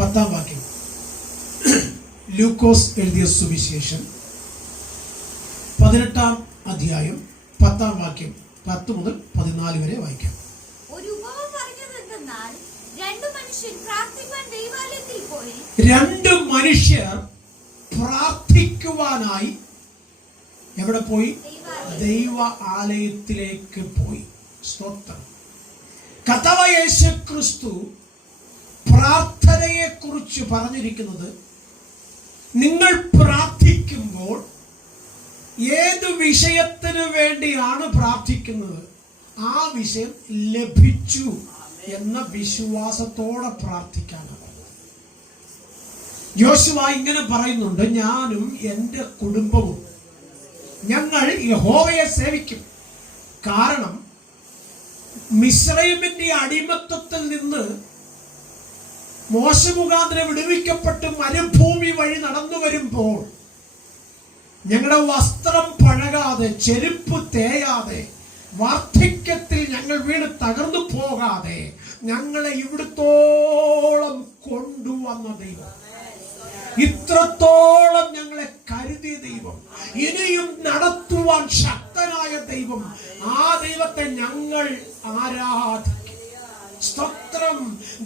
10-ാം വാക്യം. ലൂക്കോസ് എഴുതിയ സുവിശേഷം 18-ാം അധ്യായം 10-ാം വാക്യം 10 മുതൽ 14 വരെ വായിക്കാം. രണ്ട് മനുഷ്യർ പ്രാർത്ഥിക്കുവാനായി എവിടെ പോയി? ദൈവ ആലയത്തിലേക്ക് പോയി. സ്തോത്രം. കർത്താവായ യേശുക്രിസ്തു പ്രാർത്ഥനയെ കുറിച്ച് പറഞ്ഞിരിക്കുന്നത്, നിങ്ങൾ പ്രാർത്ഥിക്കുമ്പോൾ ഏത് വിഷയത്തിന് വേണ്ടിയാണ് പ്രാർത്ഥിക്കുന്നത്, ആ വിഷയം ലഭിച്ചു എന്ന വിശ്വാസത്തോടെ പ്രാർത്ഥിക്കാനാണ്. യോശുവ ഇങ്ങനെ പറയുന്നുണ്ട്, ഞാനും എൻ്റെ കുടുംബവും ഞങ്ങൾ യഹോവയെ സേവിക്കും. കാരണം മിസ്രയീമിന്റെ അടിമത്തത്തിൽ നിന്ന് മോശെ മുഖാന്തരം വിടുവിക്കപ്പെട്ട് മരുഭൂമി വഴി നടന്നു വരുമ്പോൾ ഞങ്ങളുടെ വസ്ത്രം പഴകാതെ, ചെരുപ്പ് തേയാതെ, വാർദ്ധക്യത്തിൽ ഞങ്ങൾ വീണ് തകർന്നു പോകാതെ ഞങ്ങളെ ഇവിടത്തോളം കൊണ്ടുവന്ന ദൈവം, ഇത്രത്തോളം ഞങ്ങളെ കരുതിയ ദൈവം, ഇനിയും നടത്തുവാൻ ശക്തനായ ദൈവം, ആ ദൈവത്തെ ഞങ്ങൾ ആരാധിക്കും. സ്തോത്രം.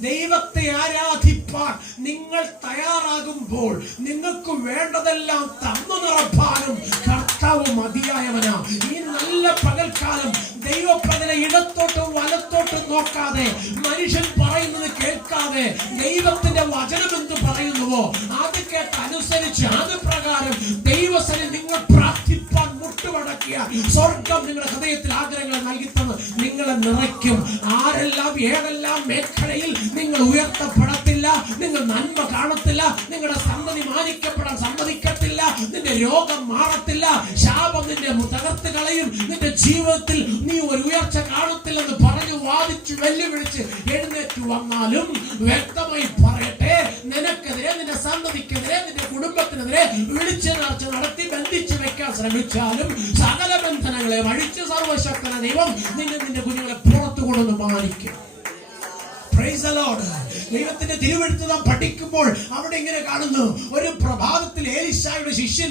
ദൈവത്തെ ആരാധിപ്പാൻ നിങ്ങൾ തയ്യാറാകുമ്പോൾ നിങ്ങൾക്ക് വേണ്ടതെല്ലാം തന്നു നിറപ്പാനും കർത്താവ് മതിയായവനാ. ഈ നല്ല പകൽക്കാലം ദൈവപ്രജനെ ഇടത്തോട്ടും വലത്തോട്ടും നോക്കാതെ, മനുഷ്യൻ പറയുന്നത് കേൾക്കാതെ, ദൈവത്തിന്റെ വചനം എന്ത് പറയുന്നുവോ അത് കേട്ടനുസരിച്ച് അത് പ്രകാരം ദൈവസനെ നിങ്ങൾ പ്രാർത്ഥിപ്പാൻ മുട്ടുമടക്കിയ സ്വർഗം നിങ്ങളുടെ ഹൃദയത്തിൽ ആഗ്രഹങ്ങൾ നൽകി തന്ന് നിങ്ങളെ നിറയ്ക്കും. ആരെല്ലാം ഏതെല്ലാം മേഖലയിൽ നിങ്ങൾ ഉയർത്തപ്പെടത്തില്ല, നിങ്ങൾ നന്മ കാണത്തില്ല, നിങ്ങളുടെ സന്തതി മാനിക്കപ്പെടാൻ സമ്മതിക്കത്തില്ല, നിന്റെ രോഗം മാറത്തില്ല, ശാപം നിന്നെ തകർത്ത് കളയും, നിന്റെ ജീവിതത്തിൽ നീ ഒരു ഉയർച്ച കാണത്തില്ലെന്ന് പറഞ്ഞു വാദിച്ച് വെല്ലുവിളിച്ച് എഴുന്നേറ്റ് വന്നാലും വ്യക്തമായി പറയട്ടെ, നിനക്കെതിരെ, നിന്റെ സന്തതിക്കെതിരെ, നിന്റെ കുടുംബത്തിനെതിരെ വിളിച്ച് നേർച്ച നടത്തി ബന്ധിച്ചു വെക്കാൻ ശ്രമിച്ചാലും സകല ബന്ധനങ്ങളെ വഴിച്ച് സർവശക്തന ദൈവം നിന്റെ കുഞ്ഞുങ്ങളെ പുറത്തു കൊണ്ടു മാനിക്കും. ദൈവത്തിന്റെ തിരുവെഴുത്ത് നാം പഠിക്കുമ്പോൾ അവിടെ ഇങ്ങനെ കാണുന്നു, ഒരു പ്രഭാതത്തിൽ ഏലീശായുടെ ശിഷ്യൻ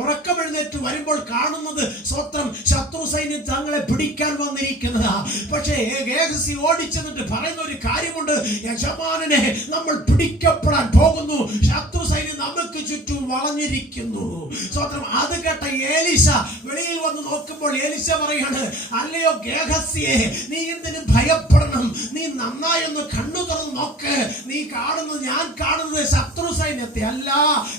ഉറക്കമെഴുന്നേറ്റ് വരുമ്പോൾ കാണുന്നത്, സ്വത്രം, ശത്രു സൈന്യം തങ്ങളെ പിടിക്കാൻ വന്നിരിക്കുന്നതാ. പക്ഷേ ഗേഹസി ഓടിച്ചെന്നിട്ട് പറയുന്ന ഒരു കാര്യമുണ്ട്, യജമാനനെ നമ്മൾ പിടിക്കപ്പെടാൻ പോകുന്നു, ശത്രു സൈന്യം നമുക്ക് ചുറ്റും വളഞ്ഞിരിക്കുന്നു. സ്വത്രം. അത് കേട്ട ഏലീശ വെളിയിൽ വന്ന് നോക്കുമ്പോൾ ഏലീശ പറയാണ്, അല്ലയോ ഗേഹസിയെ, നീ എന്തിനു ഭയപ്പെടണം, നീ നന്നായൊന്ന് കണ്ണു തുറന്ന് നോക്ക്, നീ കാണുന്നത്, ഞാൻ കാണുന്നത് ശത്രു സൈന്യത്തെ അല്ല.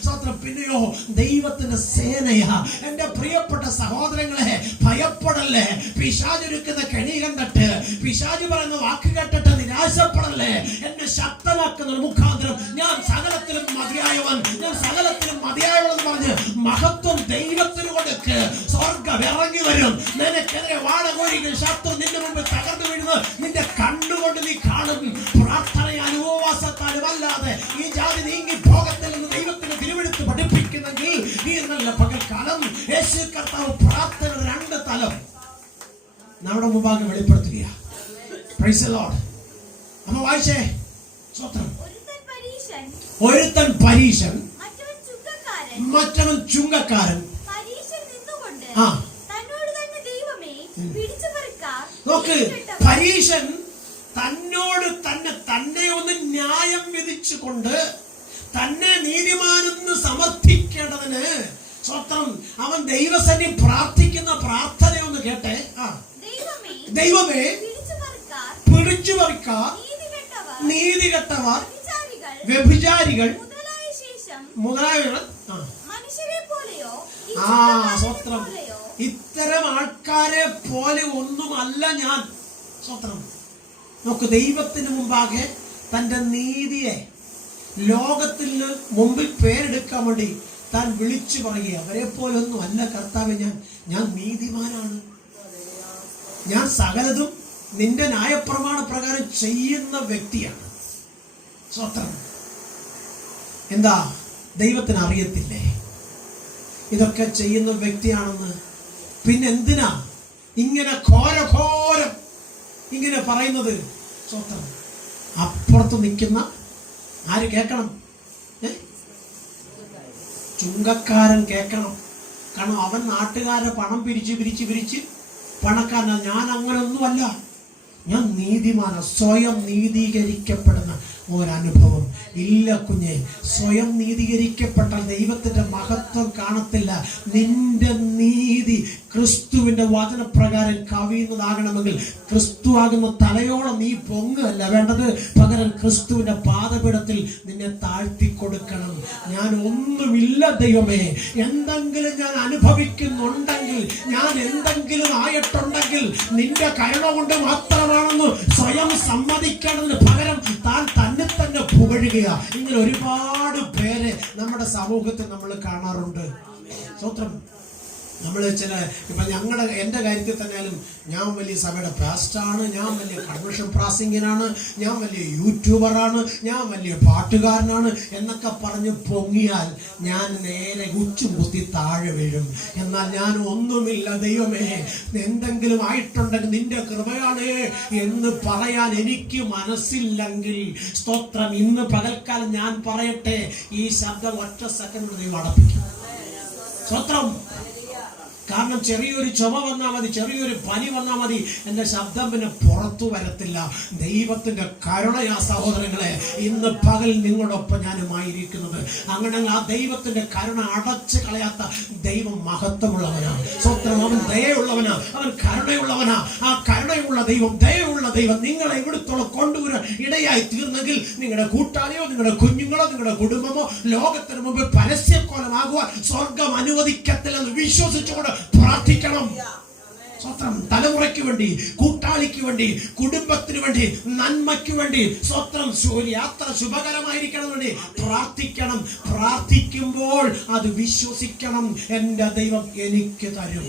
സ്വത്രം. പിന്നെയോ ദൈവത്തിന്റെ സേനയാ. എന്റെ പ്രിയപ്പെട്ട സഹോദരങ്ങളെ, ഭയപ്പെടല്ലേ. പിശാച് ഒരുക്കുന്ന കെണി കണ്ടിട്ട്, പിശാച് പറയുന്ന വാക്ക് കേട്ടിട്ട് നിരാശപ്പെടല്ലേ. എന്നെ ശക്തനാക്കുന്ന മുഖാന്തരം ഞാൻ സകലത്തിലും മതിയായവൻ, ഞാൻ സകലത്തിലും മതിയായവൻ എന്ന് പറഞ്ഞ് മഹത്വം ദൈവത്തിന് കൊടുക്ക്. സ്വർഗ്ഗം ഇറങ്ങി വരും. നിനക്കെതിരെ വാടകോഴികൾ ശത്രു നിന്റെ മുമ്പിൽ തകർന്നു വീഴുന്നത് നിന്റെ കണ്ണുകൊണ്ട് നീ കാണും. പ്രാർത്ഥനയാലും ഉപവാസത്താലും അല്ലാതെ ഈ ജാതി നീങ്ങി പോകത്തില്ലെന്ന് ദൈവത്തിന് തിരുവെഴുത്ത് പഠിപ്പിക്കുന്നെങ്കിൽ ഈ നല്ല പകൽക്കാലം യേശു കർത്താവ് പ്രാർത്ഥനയുടെ 2 തലം നമ്മുടെ മുമ്പാകെ വെളിപ്പെടുത്തുക. Price the Lord. അമ്മ വായിച്ചേ. സ്വത്രം. ഒരുത്തൻ പരീശൻ, മറ്റവൻ ചുങ്കക്കാരൻ. നോക്ക്, പരീശൻ തന്നോട് തന്നെ ഒന്ന് ന്യായം വിധിച്ചുകൊണ്ട് തന്നെ നീതിമാനെന്ന് സമർത്ഥിക്കേണ്ടതിന്, സ്വത്രം, അവൻ ദൈവസന്നി പ്രാർത്ഥിക്കുന്ന പ്രാർത്ഥനയൊന്ന് കേട്ടെ. ദൈവമേ, പിടിച്ചുപറിക്കാർ, നീതികെട്ടവർ, വ്യഭിചാരികൾ മുതലായവർ, സ്വത്രം, ഇത്തരം ആൾക്കാരെ പോലെ ഒന്നുമല്ല ഞാൻ. സ്വത്രം. നോക്ക്, ദൈവത്തിന് മുമ്പാകെ തന്റെ നീതിയെ ലോകത്തിന് മുമ്പിൽ പേരെടുക്കാൻ വേണ്ടി താൻ വിളിച്ചു പറയുക, അവരെ പോലൊന്നും അല്ല കർത്താവേ, ഞാൻ നീതിമാനാണ്, ഞാൻ സകലതും നിന്റെ ന്യായപ്രമാണ പ്രകാരം ചെയ്യുന്ന വ്യക്തിയാണ്. സ്വത്രം. എന്താ, ദൈവത്തിന് അറിയത്തില്ലേ ഇതൊക്കെ ചെയ്യുന്ന വ്യക്തിയാണെന്ന്? പിന്നെന്തിനാ ഇങ്ങനെ ഘോരം ഇങ്ങനെ പറയുന്നത്? സ്വത്രം. അപ്പുറത്ത് നിൽക്കുന്ന ആര് കേൾക്കണം? ചുങ്കക്കാരൻ കേൾക്കണം. കാരണം അവൻ നാട്ടുകാരെ പണം പിരിച്ച് പണക്കാരനാ. ഞാൻ അങ്ങനെ ഒന്നുമല്ല, ഞാൻ നീതിമാന. സ്വയം നീതീകരിക്കപ്പെടുന്ന ഒരനുഭവം ഇല്ല കുഞ്ഞെ. സ്വയം നീതീകരിക്കപ്പെട്ടാൽ ദൈവത്തിന്റെ മഹത്വം കാണത്തില്ല. നിന്റെ നീതി ക്രിസ്തുവിന്റെ വചനപ്രകാരം കവിയുന്നതാകണമെങ്കിൽ ക്രിസ്തു ആകുന്ന തലയോളം നീ പൊങ്ങല്ല വേണ്ടത്, പകരം ക്രിസ്തുവിന്റെ പാദപീഠത്തിൽ നിന്നെ താഴ്ത്തി കൊടുക്കണം. ഞാൻ ഒന്നുമില്ല ദൈവമേ, എന്തെങ്കിലും ഞാൻ അനുഭവിക്കുന്നുണ്ടെങ്കിൽ, ഞാൻ എന്തെങ്കിലും ആയിട്ടുണ്ടെങ്കിൽ നിന്റെ കരുണ കൊണ്ട് മാത്രമാണെന്ന് സ്വയം സമ്മതിക്കണതിന് പകരം താൻ തന്നെ പുകഴുക. ഇങ്ങനെ ഒരുപാട് പേരെ നമ്മുടെ സമൂഹത്തിൽ നമ്മൾ കാണാറുണ്ട്. സ്വത്രം നമ്മൾ ഇപ്പൊ എൻ്റെ കാര്യത്തിൽ തന്നെയാലും ഞാൻ വലിയ സഭയുടെ പാസ്റ്ററാണ്, ഞാൻ വലിയ കൺവെൻഷൻ പ്രാസംഗികനാണ്, ഞാൻ വലിയ യൂട്യൂബറാണ്, ഞാൻ വലിയ പാട്ടുകാരനാണ് എന്നൊക്കെ പറഞ്ഞ് പൊങ്ങിയാൽ ഞാൻ നേരെ ഉച്ചും കുത്തി താഴെ വീഴും. എന്നാൽ ഞാൻ ഒന്നുമില്ല ദൈവമേ, എന്തെങ്കിലും ആയിട്ടുണ്ടെങ്കിൽ നിന്റെ കൃപയാണ് എന്ന് പറയാൻ എനിക്ക് മനസ്സില്ലെങ്കിൽ സ്തോത്രം. ഇന്ന് പകൽക്കാലം ഞാൻ പറയട്ടെ, ഈ ശബ്ദം ഒറ്റ സെക്കൻഡ് ദൈവം അടപ്പിക്കും. സ്തോത്രം. കാരണം ചെറിയൊരു ചുമ വന്നാൽ മതി, ചെറിയൊരു പനി വന്നാൽ മതി, എന്റെ ശബ്ദം പിന്നെ പുറത്തു വരത്തില്ല. ദൈവത്തിന്റെ കരുണയാ സഹോദരങ്ങളെ ഇന്ന് പകൽ നിങ്ങളോടൊപ്പം ഞാനുമായിരിക്കുന്നത്. അങ്ങനെ ആ ദൈവത്തിന്റെ കരുണ അടച്ചു കളയാത്ത ദൈവം മഹത്വമുള്ളവനാ. സ്വത്രം. അവൻ ദയയുള്ളവനാ, അവൻ കരുണയുള്ളവനാ. ആ കരുണയുള്ള ദൈവം, ദയയുള്ള ദൈവം നിങ്ങളെ ഇവിടുത്തോളം കൊണ്ടുവരാൻ ഇടയായി തീർന്നെങ്കിൽ നിങ്ങളുടെ കൂട്ടാളിയോ നിങ്ങളുടെ കുഞ്ഞുങ്ങളോ നിങ്ങളുടെ കുടുംബമോ ലോകത്തിന് മുമ്പ് പരസ്യക്കോലമാകുവാൻ സ്വർഗം അനുവദിക്കത്തില്ലെന്ന് വിശ്വസിച്ചുകൊണ്ട് പ്രാർത്ഥിക്കണം. സ്വത്രം. തലമുറയ്ക്ക് വേണ്ടി, കൂട്ടാളിക്ക് വേണ്ടി, കുടുംബത്തിന് വേണ്ടി, നന്മയ്ക്ക് വേണ്ടി, സ്വത്രം യാത്ര ശുഭകരമായിരിക്കണം വേണ്ടി പ്രാർത്ഥിക്കണം. പ്രാർത്ഥിക്കുമ്പോൾ അത് വിശ്വസിക്കണം, എന്റെ ദൈവം എനിക്ക് തരും.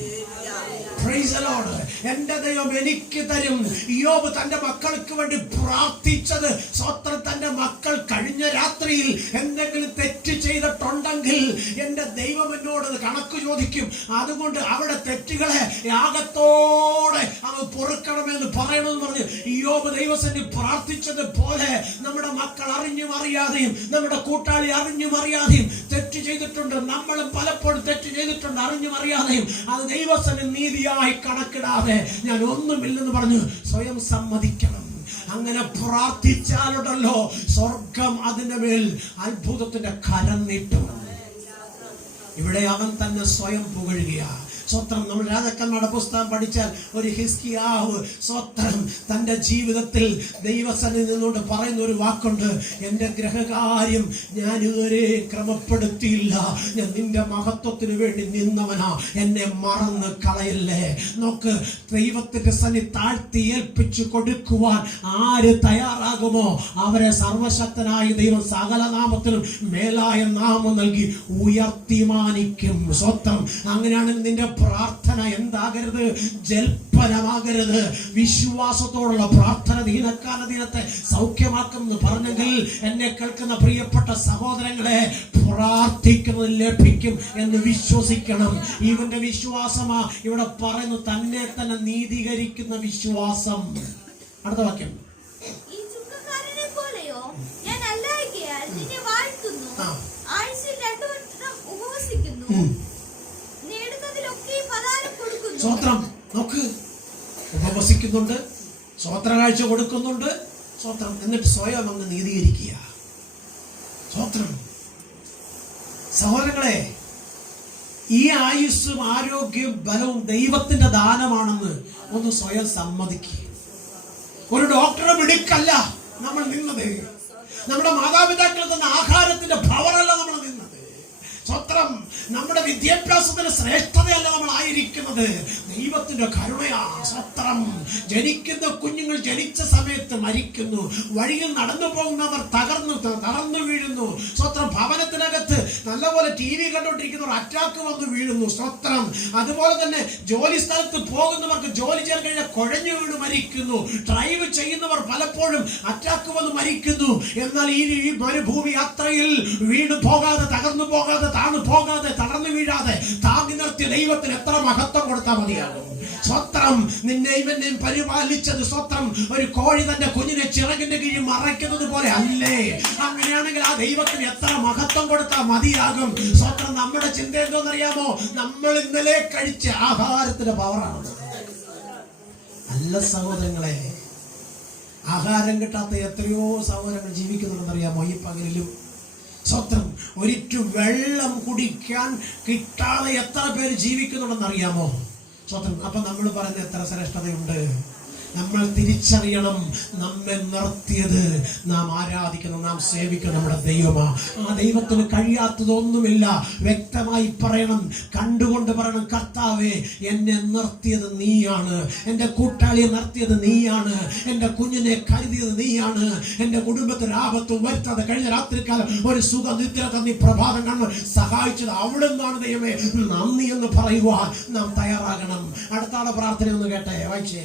എന്റെ ദൈവം എനിക്ക് തരും. യോബ് തന്റെ മക്കൾക്ക് വേണ്ടി പ്രാർത്ഥിച്ചത് സ്വത്രം. തന്റെ മക്കൾ കഴിഞ്ഞ രാത്രിയിൽ എന്തെങ്കിലും തെറ്റ് ചെയ്തിട്ടുണ്ടെങ്കിൽ എന്റെ ദൈവം എന്നോട് കണക്ക് ചോദിക്കും. അതുകൊണ്ട് അവിടെ തെറ്റുകളെ യാഗത്തോടെ അവ പൊറുക്കണമെന്ന് പറയണമെന്ന് പറഞ്ഞ് യോബ് ദൈവസന്നിധി പ്രാർത്ഥിച്ചത് പോലെ നമ്മുടെ മക്കൾ അറിഞ്ഞും അറിയാതെയും നമ്മുടെ കൂട്ടാളി അറിഞ്ഞും അറിയാതെയും തെറ്റ് ചെയ്തിട്ടുണ്ട്. നമ്മളും പലപ്പോഴും തെറ്റ് ചെയ്തിട്ടുണ്ട് അറിഞ്ഞും അറിയാതെയും. അത് ദൈവസന്നിധി നീതിയായി കണക്കിടാതെ ഞാൻ ഒന്നുമില്ലെന്ന് പറഞ്ഞു സ്വയം സമ്മതിക്കണം. അങ്ങനെ പ്രാർത്ഥിച്ചാലുണ്ടല്ലോ സ്വർഗം അതിന്റെ മേൽ അത്ഭുതത്തിന്റെ കരം നീട്ടും. ഇവിടെ അവൻ തന്നെ സ്വയം പുകഴുക. സ്വത്രം. നമ്മൾ രാജാക്കന്മാരുടെ പുസ്തകം പഠിച്ചാൽ ഒരു ഹിസ്കിയാവ് സ്വത്രം തന്റെ ജീവിതത്തിൽ ദൈവസന്നിധിയിൽ നിന്നുകൊണ്ട് പറയുന്ന ഒരു വാക്കുണ്ട്, എന്റെ ഗ്രഹകാര്യം ഞാൻ ഇതുവരെ ക്രമപ്പെടുത്തിയില്ല, ഞാൻ നിന്റെ മഹത്വത്തിന് വേണ്ടി നിന്നവനാ, എന്നെ മറന്ന് കളയല്ലേ. നോക്ക്, ദൈവത്തിന്റെ സന്നിധി താഴ്ത്തി ഏൽപ്പിച്ചു കൊടുക്കുവാൻ ആര് തയ്യാറാകുമോ അവരെ സർവശക്തനായ ദൈവം സകല നാമത്തിനും മേലായ നാമം നൽകി ഉയർത്തി മാനിക്കും. സ്വത്രം. അങ്ങനെയാണെങ്കിൽ നിന്റെ പ്രാർത്ഥന എന്താകരുത്? ജൽപ്പനമാകരുത്. വിശ്വാസത്തോടുള്ള പ്രാർത്ഥന ദീനത്തെ സൗഖ്യമാക്കുമെന്ന് പറഞ്ഞെങ്കിൽ എന്നെ കേൾക്കുന്ന പ്രിയപ്പെട്ട സഹോദരങ്ങളെ, പ്രാർത്ഥിക്കുന്നത് ലഭിക്കും എന്ന് വിശ്വസിക്കണം. ഇവന്റെ വിശ്വാസമാ ഇവിടെ പറയുന്നു, തന്നെ തന്നെ നീതീകരിക്കുന്ന വിശ്വാസം. അടുത്ത വാക്യം. സ്വത്രം. നോക്ക്, ഉപവസിക്കുന്നുണ്ട്, സ്വത്രകാഴ്ച കൊടുക്കുന്നുണ്ട്, സ്വത്രം. എന്നിട്ട് സ്വയം അങ്ങ് നീതീകരിക്കുക. സ്വത്രം. സഹോദരങ്ങളെ, ഈ ആയുസ്സും ആരോഗ്യവും ബലവും ദൈവത്തിന്റെ ദാനമാണെന്ന് ഒന്ന് സ്വയം സമ്മതിക്കുക. ഒരു ഡോക്ടറെ മിടുക്കല്ല നമ്മൾ നിന്നത്, നമ്മുടെ മാതാപിതാക്കൾ തന്ന ആഹാരത്തിന്റെ പവറല്ല നമ്മൾ നിന്നത്. സ്വത്രം. നമ്മുടെ വിദ്യാഭ്യാസത്തിന്റെ ശ്രേഷ്ഠതയല്ല നമ്മൾ ആയിരിക്കുന്നത്, ദൈവത്തിന്റെ കരുണയാ. സ്വത്രം. ജനിക്കുന്ന കുഞ്ഞുങ്ങൾ ജനിച്ച സമയത്ത് മരിക്കുന്നു, വഴിയിൽ നടന്നു പോകുന്നവർ തകർന്നു വീഴുന്നു. സ്വത്രം. ഭവനത്തിനകത്ത് നല്ലപോലെ TV കണ്ടുകൊണ്ടിരിക്കുന്നവർ അറ്റാക്ക് വന്ന് വീഴുന്നു. സ്വത്രം. അതുപോലെ തന്നെ ജോലി സ്ഥലത്ത് പോകുന്നവർക്ക് ജോലി ചെയ്യാൻ കഴിഞ്ഞാൽ കുഴഞ്ഞു വീണ് മരിക്കുന്നു. ഡ്രൈവ് ചെയ്യുന്നവർ പലപ്പോഴും അറ്റാക്ക് വന്ന് മരിക്കുന്നു. എന്നാൽ ഈ മരുഭൂമി യാത്രയിൽ വീണ് പോകാതെ, തകർന്നു പോകാതെ, താണു പോകാതെ, തളർന്നു വീഴാതെ താങ്ങി നിർത്തിയ ദൈവത്തിന് എത്ര മഹത്വം കൊടുത്താൽ മതിയാകും. സ്വത്രം. നിന്നെയും എന്നെയും പരിപാലിച്ചത് സ്വത്രം ഒരു കോഴി തന്റെ കുഞ്ഞിനെ ചിറകിന്റെ കീഴിൽ മറയ്ക്കുന്നത് പോലെ അല്ലേ? അങ്ങനെയാണെങ്കിൽ ആ ദൈവത്തിന് എത്ര മഹത്വം കൊടുത്താൽ മതിയാകും? സ്വത്രം. നമ്മുടെ ചിന്ത എന്തോന്നറിയാമോ? നമ്മൾ ഇന്നലെ കഴിച്ച ആഹാരത്തിന്റെ പവറാണ്. അല്ല സഹോദരങ്ങളെ, ആഹാരം കിട്ടാത്ത എത്രയോ സഹോദരങ്ങൾ ജീവിക്കുന്നുണ്ടെന്നറിയാമോ ഈ പകലിലും? സ്വത്രം. ഒരിറ്റു വെള്ളം കുടിക്കാൻ കിട്ടാതെ എത്ര പേര് ജീവിക്കുന്നുണ്ടെന്നറിയാമോ? സ്വത്രം. അപ്പൊ നമ്മൾ പറയുന്ന എത്ര ശ്രേഷ്ഠതയുണ്ട്. നമ്മൾ തിരിച്ചറിയണം, നമ്മെ നിർത്തിയത്, നാം ആരാധിക്കുന്ന, നാം സേവിക്കുന്ന നമ്മുടെ ദൈവമാ. ആ ദൈവത്തിന് കഴിയാത്തതൊന്നുമില്ല. വ്യക്തമായി പറയണം, കണ്ടുകൊണ്ട് പറയണം, കർത്താവേ, എന്നെ നിർത്തിയത് നീയാണ്, എൻ്റെ കൂട്ടാളിയെ നിർത്തിയത് നീയാണ്, എൻ്റെ കുഞ്ഞിനെ കരുതിയത് നീയാണ്, എൻ്റെ കുടുംബത്തിന് ആപത്ത് വരുത്താതെ കഴിഞ്ഞ രാത്രിക്കാലം ഒരു സുഖ നിദ്ര തന്നി പ്രഭാതം കാണുമ്പോൾ സഹായിച്ചത് അവിടെ നിന്നാണ് ദൈവമേ, നന്ദി എന്ന് പറയുവാൻ നാം തയ്യാറാകണം. അടുത്ത ആളെ പ്രാർത്ഥന ഒന്ന് കേട്ടെ, വായിച്ചേ.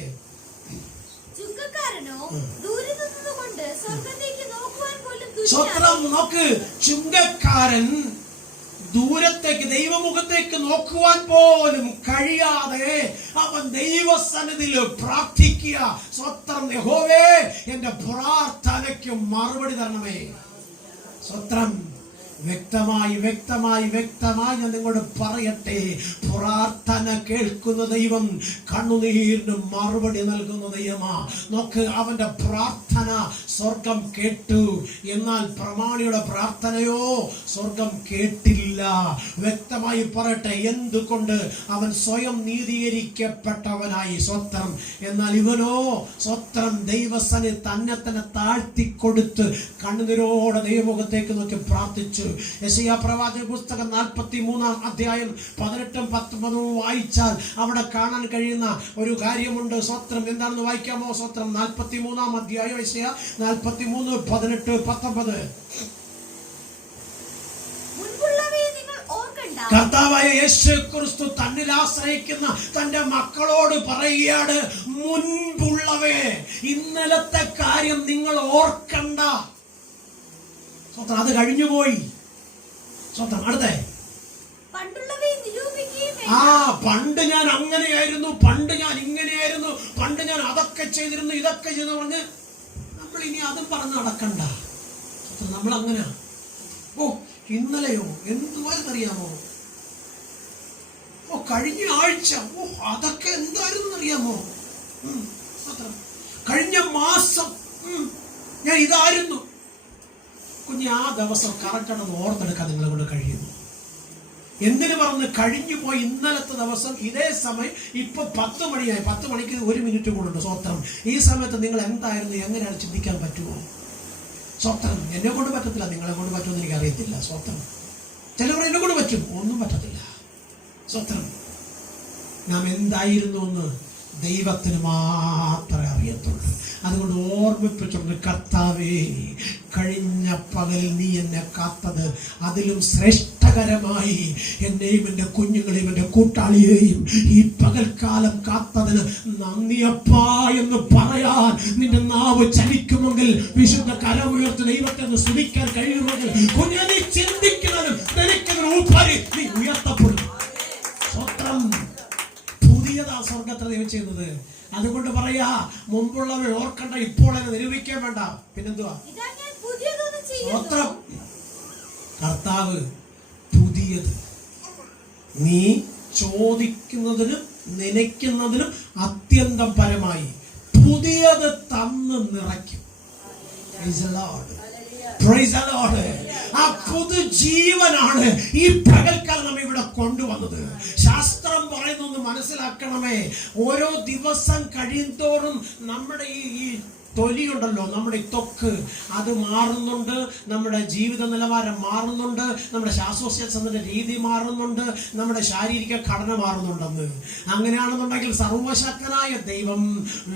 സ്വത്രം. നോക്ക്, ചുങ്കക്കാരൻ ദൂരത്തേക്ക് ദൈവമുഖത്തേക്ക് നോക്കുവാൻ പോലും കഴിയാതെ അവൻ ദൈവസന്നിധിയിൽ പ്രാർത്ഥിക്കുക. സ്വത്രം. യഹോവേ, എന്റെ പ്രാർത്ഥനയ്ക്ക് മറുപടി തരണമേ. സ്വത്രം. വ്യക്തമായി വ്യക്തമായി വ്യക്തമായി ഞാൻ നിങ്ങളോട് പറയട്ടെ, പ്രാർത്ഥന കേൾക്കുന്ന ദൈവം കണ്ണുനീരിന് മറുപടി നൽകുന്ന ദൈവമാ. നോക്ക്, അവന്റെ പ്രാർത്ഥന സ്വർഗം കേട്ടു, എന്നാൽ പ്രമാണിയുടെ പ്രാർത്ഥനയോ സ്വർഗം കേട്ടില്ല. വ്യക്തമായി പറയട്ടെ, എന്തുകൊണ്ട്? അവൻ സ്വയം നീതീകരിക്കപ്പെട്ടവനായി. സ്വത്രം. എന്നാൽ ഇവനോ സ്വത്രം ദൈവസനെ തന്നെ തന്നെ താഴ്ത്തിക്കൊടുത്ത് കണ്ണുനീരോടെ ദൈവമുഖത്തേക്ക് നോക്കി പ്രാർത്ഥിച്ചു. യെശയ്യാ പ്രവാചക പുസ്തകം 43-ാം അധ്യായം 18-19 വായിച്ചാൽ അവിടെ കാണാൻ കഴിയുന്ന ഒരു കാര്യമുണ്ട്. സ്വത്രം. എന്താണെന്ന് വായിക്കാമോ? സ്വത്രം. 43-ാം അധ്യായം യെശയ്യാ 43:18-19. കർത്താവായ യേശു ക്രിസ്തു തന്നിൽ ആശ്രയിക്കുന്ന തന്റെ മക്കളോട് പറയുകയാണ്, മുൻപുള്ളവേ, ഇന്നലത്തെ കാര്യം നിങ്ങൾ ഓർക്കണ്ട. സ്വത്രം. അത് കഴിഞ്ഞുപോയി. സ്വത്രം. അടുത്തേ. പണ്ട് ഞാൻ അങ്ങനെയായിരുന്നു, പണ്ട് ഞാൻ ഇങ്ങനെയായിരുന്നു, പണ്ട് ഞാൻ അതൊക്കെ ചെയ്തിരുന്നു, ഇതൊക്കെ ചെയ്തു പറഞ്ഞ് നമ്മൾ ഇനി അതും പറഞ്ഞ് നടക്കണ്ട. നമ്മൾ അങ്ങനെ, ഓ ഇന്നലെയോ എന്തുവായിരുന്നറിയാമോ, ഓ കഴിഞ്ഞ ആഴ്ച, ഓ അതൊക്കെ എന്തായിരുന്നു അറിയാമോ, കഴിഞ്ഞ മാസം ഞാൻ ഇതായിരുന്നു. കുഞ്ഞ്, ആ ദിവസം കറക്റ്റാണെന്ന് ഓർത്തെടുക്കാൻ നിങ്ങളെ കൊണ്ട് കഴിയുന്നു. എന്തിനു പറഞ്ഞ് കഴിഞ്ഞു പോയി ഇന്നലത്തെ ദിവസം ഇതേ സമയം ഇപ്പൊ 10 മണിയായി, 10 മണിക്ക് 1 മിനിറ്റ് കൂടുണ്ട്. സ്വത്രം. ഈ സമയത്ത് നിങ്ങൾ എന്തായിരുന്നു, എങ്ങനെയാണ് ചിന്തിക്കാൻ പറ്റുമോ? സ്വത്രം. എന്നെ കൊണ്ട് പറ്റത്തില്ല, നിങ്ങളെ കൊണ്ട് പറ്റുമെന്ന് എനിക്ക് അറിയത്തില്ല. സ്വത്രം. ചിലവർ എന്നെ കൊണ്ട് പറ്റും, ഒന്നും പറ്റത്തില്ല. സ്വത്രം. നാം എന്തായിരുന്നു എന്ന് ദൈവത്തിന് മാത്രമേ അറിയത്തുള്ളൂ. അതുകൊണ്ട് ഓർമ്മിപ്പിച്ചുകൊണ്ട്, കർത്താവേ, കഴിഞ്ഞ പകലിൽ നീ എന്നെ കാത്തത് അതിലും ശ്രേഷ്ഠകരമായി എന്നെയും എൻ്റെ കുഞ്ഞുങ്ങളെയും എൻ്റെ കൂട്ടാളിയെയും ഈ പകൽക്കാലം കാത്തതിന് നന്ദിയപ്പാ എന്ന് പറയാൻ നിന്റെ നാവ് ചലിക്കുമെങ്കിൽ, വിശുദ്ധ കരമുയർത്തി ദൈവത്തെ സ്തുതിക്കാൻ കഴിയുമെങ്കിൽ, കുഞ്ഞെ നീ ചിന്തിക്കുന്നതിനും നിനക്കുന്നതിനും ഉപരി നീ ഉയർത്തപ്പെടും. സ്വത്രം. പുതിയതാ സ്വർഗത്തിൽ ദൈവം ചെയ്യുന്നത്. അതുകൊണ്ട് പറയാ, മുമ്പുള്ളവ ഓർക്കണ്ട, ഇപ്പോൾ എന്നെ നിരൂപിക്കാൻ വേണ്ട. പിന്നെന്തുവാ? കർത്താവ് പുതിയത് നീ ചോദിക്കുന്നതിനും നനയ്ക്കുന്നതിനും അത്യന്തം പരമായി പുതിയത് തന്ന് നിറയ്ക്കും. ആ പുതുജീവനാണ് ഈ പകൽക്കാലം നമ്മെ ഇവിടെ കൊണ്ടുവന്നത്. ശാസ്ത്രം പറയുന്നൊന്ന് മനസ്സിലാക്കണമേ, ഓരോ ദിവസം കഴിയുന്തോറും നമ്മുടെ ഈ തൊലിയുണ്ടല്ലോ, നമ്മുടെ ഈ ത്വക്ക്, അത് മാറുന്നുണ്ട്, നമ്മുടെ ജീവിത നിലവാരം മാറുന്നുണ്ട്, നമ്മുടെ ശ്വാസോച്ഛ്വാസത്തിന്റെ രീതി മാറുന്നുണ്ട്, നമ്മുടെ ശാരീരിക ഘടന മാറുന്നുണ്ടെന്ന്. അങ്ങനെയാണെന്നുണ്ടെങ്കിൽ സർവശക്തനായ ദൈവം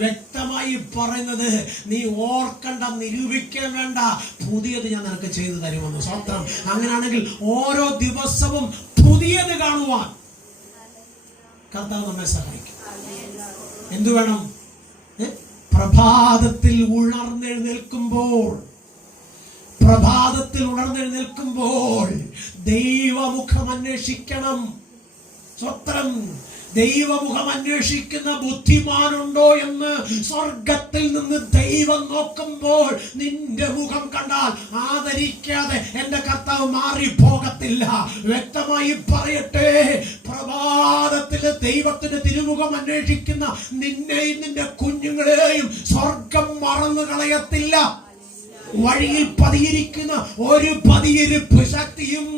വ്യക്തമായി പറയുന്നത്, നീ ഓർക്കണ്ട, നിരൂപിക്കാൻ വേണ്ട, പുതിയത് ഞാൻ നിനക്ക് ചെയ്തു തരുമെന്ന്. സ്വത്രം. അങ്ങനെയാണെങ്കിൽ ഓരോ ദിവസവും പുതിയത് കാണുവാൻ കർത്താവ് നമ്മെ സഹായിക്കും. എന്തു വേണം? പ്രഭാതത്തിൽ ഉണർന്നെഴുന്നേൽക്കുമ്പോൾ ദൈവമുഖം അന്വേഷിക്കണം. സ്വത്രം. ദൈവമുഖം അന്വേഷിക്കുന്ന ബുദ്ധിമാനുണ്ടോ എന്ന് സ്വർഗത്തിൽ നിന്ന് ദൈവം നോക്കുമ്പോൾ നിന്റെ മുഖം കണ്ടാൽ ആദരിക്കാതെ എന്റെ കർത്താവ് മാറിപ്പോകത്തില്ല. വ്യക്തമായി പറയട്ടെ, പ്രഭാതത്തില് ദൈവത്തിന്റെ തിരുമുഖം അന്വേഷിക്കുന്ന നിന്നെയും നിന്റെ കുഞ്ഞുങ്ങളെയും സ്വർഗം മറന്നു കളയത്തില്ല. വഴിയിൽ പതിയിരിക്കുന്ന ഒരു പതിയിരിപ്പ് ശക്തിയും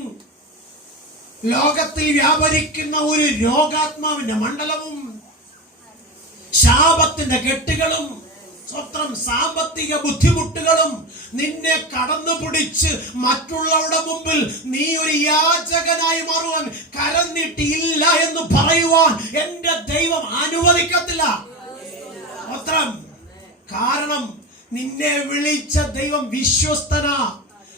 ലോകത്തിൽ വ്യാപരിക്കുന്ന ഒരു രോഗാത്മാവിന്റെ മണ്ഡലവും ശാപത്തിന്റെ കെട്ടുകളും സ്വത്രം സാമ്പത്തിക ബുദ്ധിമുട്ടുകളും നിന്നെ കടന്നു പിടിച്ച് മറ്റുള്ളവരുടെ മുമ്പിൽ നീ ഒരു യാചകനായി മാറുവാൻ കരം നീട്ടിയില്ല എന്ന് പറയുവാൻ എന്റെ ദൈവം അനുവദിക്കത്തില്ല. സ്വത്രം കാരണം നിന്നെ വിളിച്ച ദൈവം വിശ്വസ്തനാ.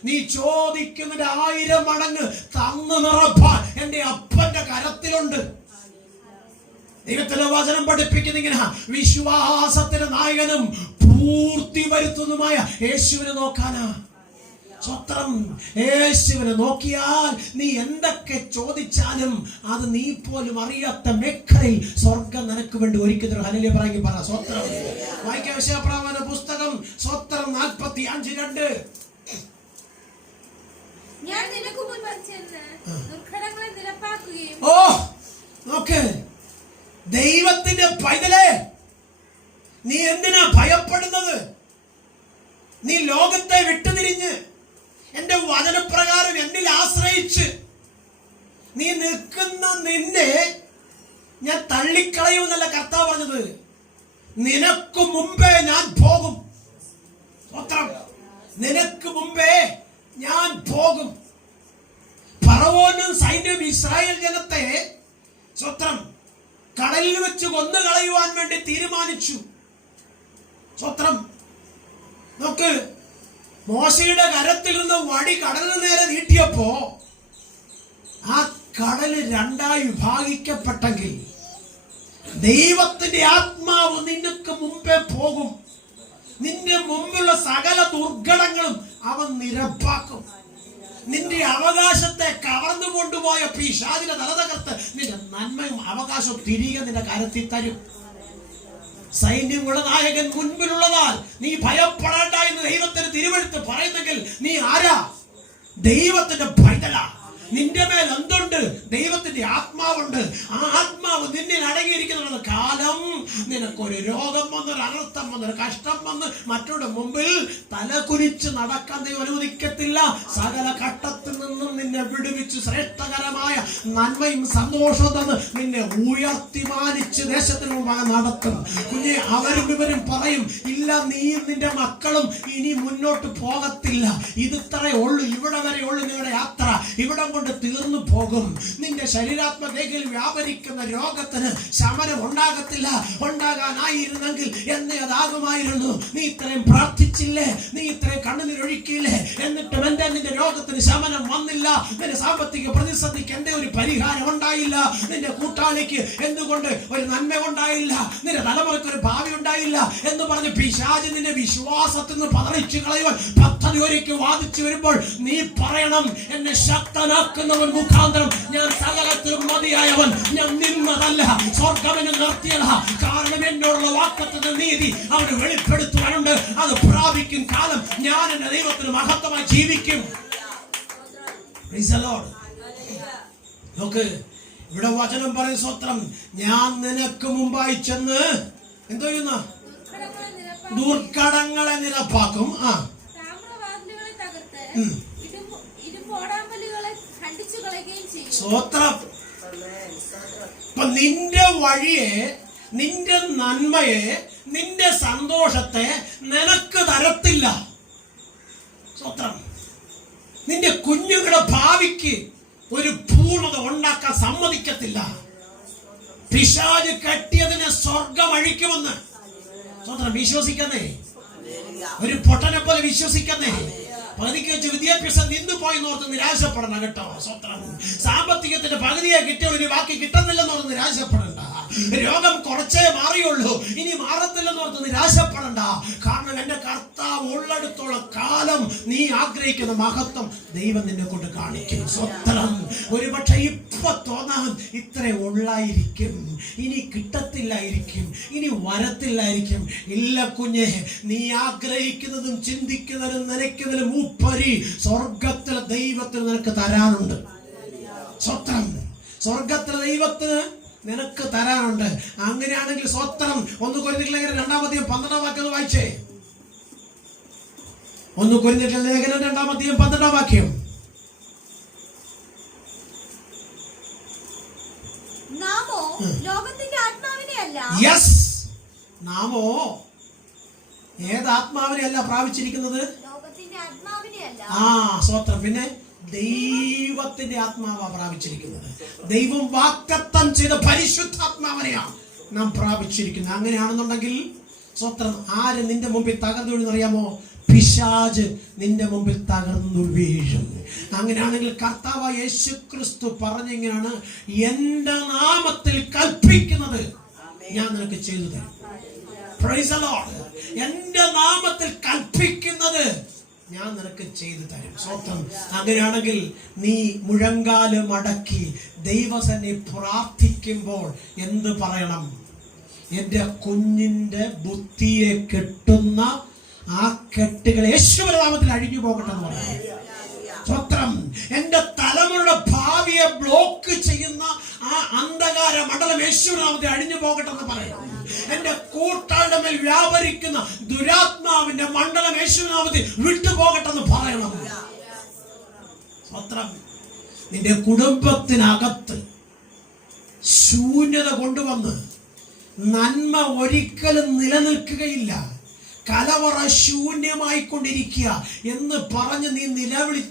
നീ ചോദിക്കുന്നതിന്റെ 1000 മടങ്ങ് തന്നു നിറപ്പാൻ എന്റെ അപ്പന്റെ കരത്തിലുണ്ട്. ദൈവത്തിന്റെ വചനം പഠിപ്പിക്കുന്ന ഇങ്ങനെ, വിശ്വാസത്തിന്റെ നായകനും പൂർത്തി വരുത്തുന്നതുമായ യേശുവിനെ നോക്കാനാ. സ്വത്രം യേശുവിനെ നോക്കിയാൽ നീ എന്തൊക്കെ ചോദിച്ചാലും അത് നീ പോലും അറിയാത്ത മേഖലയിൽ സ്വർഗം നിനക്ക് വേണ്ടി ഒരുക്കുന്ന ഹല്ലേലൂയ പറയെങ്കിൽ പറ. സ്വത്രം വായിക്കാം യെശയ്യാപ്രവാചകന്റെ പുസ്തകം സ്വത്രം 45:2. ഞാൻ നിനക്ക് മുൻപ് ചെന്ന് ദുർഘടങ്ങളെ നിരപ്പാക്കുകയും. ഓ നോക്ക്, ദൈവത്തിന്റെ പൈതലേ, നീ എന്തിനാ ഭയപ്പെടുന്നത്? നീ ലോകത്തെ വിട്ടുതിരിഞ്ഞ് എന്റെ വചനപ്രകാരം എന്നിൽ ആശ്രയിച്ച് നീ നിൽക്കുന്ന നിന്നെ ഞാൻ തള്ളിക്കളയുമെന്നല്ല കർത്താവ് പറഞ്ഞത്. നിനക്ക് മുമ്പേ ഞാൻ പോകും. നിനക്ക് മുമ്പേ ഞാൻ പോകും. ഫറവോനും സൈന്യവും ഇസ്രായേൽ ജനത്തെ സ്വത്രം കടലിൽ വെച്ച് കൊന്നു കളയുവാൻ വേണ്ടി തീരുമാനിച്ചു. സ്വത്രം നോക്ക്, മോശയുടെ കരത്തിൽ നിന്ന് വടി കടലിന് നേരെ നീട്ടിയപ്പോ ആ കടല് 2ആയി വിഭാഗിക്കപ്പെട്ടെങ്കിൽ ദൈവത്തിന്റെ ആത്മാവ് നിനക്ക് മുമ്പേ പോകും. നിന്റെ മുമ്പുള്ള സകല ദുർഘടങ്ങളും അവൻ നിരപ്പാക്കും. നിന്റെ അവകാശത്തെ കവർന്നു കൊണ്ടുപോയ പിശാചിനെ തല തകർത്ത് നിന്റെ നന്മയും അവകാശവും തിരികെ നിന്റെ കരത്തിൽ തരും. സൈന്യങ്ങളുടെ നായകൻ മുൻപിലുള്ളതാൽ നീ ഭയപ്പെടേണ്ട എന്ന് ദൈവത്തിന് തിരുവെഴുത്ത് പറയുന്നെങ്കിൽ നീ ആരാ? ദൈവത്തിന്റെ പൈതലാ. നിന്റെ മേൽ എന്തുണ്ട്? ദൈവത്തിന്റെ ആത്മാവുണ്ട്. ആ ആത്മാവ് നിന്നിൽ അടങ്ങിയിരിക്കുന്ന കാലം നിനക്കൊരു രോഗം വന്നൊരു അനർത്ഥം വന്നൊരു കഷ്ടം വന്ന് മറ്റുള്ള മുമ്പിൽ തല കുനിച്ച് നടക്കാൻ ദൈവം അനുവദിക്കത്തില്ല. സകല ഘട്ടത്തിൽ നിന്നും നിന്നെ വിടുവിച്ച് ശ്രേഷ്ഠകരമായ നന്മയും സന്തോഷവും തന്ന് നിന്നെ ഉയർത്തി മാനിച്ച് ദേശത്തിന് നടത്തും. കുഞ്ഞെ, അവരും ഇവരും പറയും, ഇല്ല നീയും നിന്റെ മക്കളും ഇനി മുന്നോട്ട് പോകത്തില്ല, ഇത്രേ ഉള്ളൂ, ഇവിടെ വരെ ഉള്ളൂ നിങ്ങളുടെ യാത്ര, ഇവിടെ കൊണ്ട് തീർന്നു പോകും. നിന്റെ ശരീരാത്മകയിൽ വ്യാപരിക്കുന്ന രോഗത്തിന് ശമനം ഉണ്ടാകത്തില്ല. ഉണ്ടാകാനായിരുന്നെങ്കിൽ എന്നേ അതാകുമായിരുന്നു. നീ ഇത്രയും പ്രാർത്ഥിച്ചില്ലേ, നീ ഇത്രയും കണ്ണുനീരൊഴുക്കിയില്ലേ, എന്നിട്ടും നിന്റെ രോഗത്തിന് ശമനം വന്നില്ല. നിന്റെ സാമ്പത്തിക പ്രതിസന്ധിക്ക് എന്റെ ഒരു പരിഹാരം ഉണ്ടായില്ല. നിന്റെ കൂട്ടാളിക്ക് എന്തുകൊണ്ട് ഒരു നന്മ ഉണ്ടായില്ല, നിന്റെ തലമുറയ്ക്ക് ഒരു ഭാവി ഉണ്ടായില്ല എന്ന് പറഞ്ഞ് പിശാച് നിന്റെ വിശ്വാസത്തിൽ നിന്ന് പതറിച്ചു കളയുവാൻ പദ്ധതി ഒരുക്കി വാദിച്ചു വരുമ്പോൾ നീ പറയണം, എന്നെ ശക്തനാക്കുന്നവൻ മുഖാന്തരം ഞാൻ സകലത്തിലും മതിയായവൻ. ഞാൻ നിന്നതല്ല, സ്വർഗ്ഗമെന്നെ നിർത്തിയതാ. കാരണം എന്നോടുള്ള വാഗ്ദത്തത്തിന്റെ നീതി അവന് വെളിപ്പെടുത്തുവാനുണ്ട്. അത് പ്രാപിക്കും കാലം ഞാൻ എന്റെ ദൈവത്തിന് മഹത്വമായി ജീവിക്കും. നോക്ക്, ഇവിടെ വചനം പറയും, സ്വത്രം ഞാൻ നിനക്ക് മുമ്പായി ചെന്ന് എന്തോ ചെയ്യുന്ന ദുർഘടങ്ങളെ നിരപ്പാക്കും. നിന്റെ വഴിയെ, നിന്റെ നന്മയെ, നിന്റെ സന്തോഷത്തെ നിനക്ക് തരത്തില്ല. സ്വത്രം നിന്റെ കുഞ്ഞുങ്ങളുടെ ഭാവിക്ക് ഒരു പൂർണ്ണത ഉണ്ടാക്കാൻ സമ്മതിക്കത്തില്ല. പിശാച് കെട്ടിയതിനെ സ്വർഗം അഴിക്കുമെന്ന് സ്വത്രം വിശ്വസിക്കുന്നേ. ഒരു പൊട്ടനെ പോലെ വിശ്വസിക്കുന്നേ. പകുതിക്ക് വെച്ച് വിദ്യാഭ്യാസം നിന്നു പോയി നോർത്ത് നിരാശപ്പെടണം കേട്ടോ. സ്വത്രം സാമ്പത്തികത്തിന്റെ പകുതിയെ കിട്ടിയ ഒരു ബാക്കി കിട്ടുന്നില്ലെന്നോർത്ത് നിരാശപ്പെടണ്ട. രോഗം കുറച്ചേ മാറിയുള്ളൂ, ഇനി മാറത്തില്ലെന്ന് ഓർത്ത് നിരാശപ്പെടണ്ട. കാരണം എന്റെ കർത്താവ് ഉള്ളിടത്തോളം കാലം നീ ആഗ്രഹിക്കുന്ന മഹത്വം ദൈവം നിന്നെ കൊണ്ട് കാണിക്കും. സ്വത്രം. ഒരുപക്ഷെ ഇപ്പൊ തോന്നാം ഇത്ര ഉള്ളായിരിക്കും, ഇനി കിട്ടത്തില്ലായിരിക്കും, ഇനി വരത്തില്ലായിരിക്കും. ഇല്ല കുഞ്ഞെ, നീ ആഗ്രഹിക്കുന്നതും ചിന്തിക്കുന്നതും നനയ്ക്കുന്നതിലും ഉപരി സ്വർഗത്തിലെ ദൈവത്തിന് നിനക്ക് തരാനുണ്ട്. സ്വത്രം. സ്വർഗത്തിലെ ദൈവത്തിന് നിനക്ക് തരാനുണ്ട്. അങ്ങനെയാണെങ്കിൽ സ്വത്രം. 1 കൊരിന്ത്യർ ലേഖനം 2-ാം അധ്യായം 12-ാം വാക്യം വായിച്ചേ. 1 കൊരിന്ത്യർ ലേഖനം 2-ാം അധ്യായം 12-ാം വാക്യം. നാമോ ലോകത്തിന്റെ ആത്മാവിനെ അല്ല. യെസ്, നാമോ ഏത് ആത്മാവിനെ അല്ല പ്രാപിച്ചിരിക്കുന്നത്? ലോകത്തിന്റെ ആത്മാവിനെ അല്ല. സ്വത്രം. പിന്നെ ദൈവത്തിന്റെ ആത്മാവാ പ്രാപിച്ചിരിക്കുന്നത്. ദൈവം വാഗ്ദത്തം ചെയ്ത പരിശുദ്ധാത്മാവിനെയാണ് നാം പ്രാപിച്ചിരിക്കുന്നത്. അങ്ങനെയാണെന്നുണ്ടെങ്കിൽ സ്വത്രം, ആര് നിന്റെ മുമ്പിൽ തകർന്നു വീഴുന്നറിയാമോ? പിശാച് നിന്റെ മുമ്പിൽ തകർന്നു വീഴും. അങ്ങനെയാണെങ്കിൽ കർത്താവ് യേശു ക്രിസ്തു പറഞ്ഞിങ്ങനെയാണ്, എന്റെ നാമത്തിൽ കൽപ്പിക്കുന്നത് ഞാൻ നിനക്ക് ചെയ്തു തരും. Price the Lord. എന്റെ നാമത്തിൽ കൽപ്പിക്കുന്നത് ഞാൻ നിനക്ക് ചെയ്തു തരും. സ്വത്രം. അങ്ങനെയാണെങ്കിൽ നീ മുഴങ്കാല് മടക്കി ദൈവസന്നിധി പ്രാർത്ഥിക്കുമ്പോൾ എന്ത് പറയണം? എന്റെ കുഞ്ഞിന്റെ ബുദ്ധിയെ കെട്ടുന്ന ആ കെട്ടുകൾ യേശുവിന്റെ നാമത്തിൽ അഴിഞ്ഞു പോകട്ടെ എന്ന് പറയണം. സ്വത്രം. എന്റെ തലമുറയുടെ ഭാവിയെ ബ്ലോക്ക് ചെയ്യുന്ന ആ അന്ധകാര മണ്ഡലം യേശുവിന്റെ നാമത്തിൽ അഴിഞ്ഞു പോകട്ടെ എന്ന് പറയണം. എന്റെ കൂട്ടാളുടെ മേൽ വ്യാപരിക്കുന്ന ദുരാത്മാവിന്റെ മണ്ഡലം യേശുവിന്റെ നാമത്തിൽ വിട്ടുപോകട്ടെന്ന് പറയണം. സ്വത്രം. നിന്റെ കുടുംബത്തിനകത്ത് ശൂന്യത കൊണ്ടുവന്ന് നന്മ ഒരിക്കലും നിലനിൽക്കുകയില്ല, കലവറ ശൂന്യമായിക്കൊണ്ടിരിക്കുക എന്ന് പറഞ്ഞ് നീ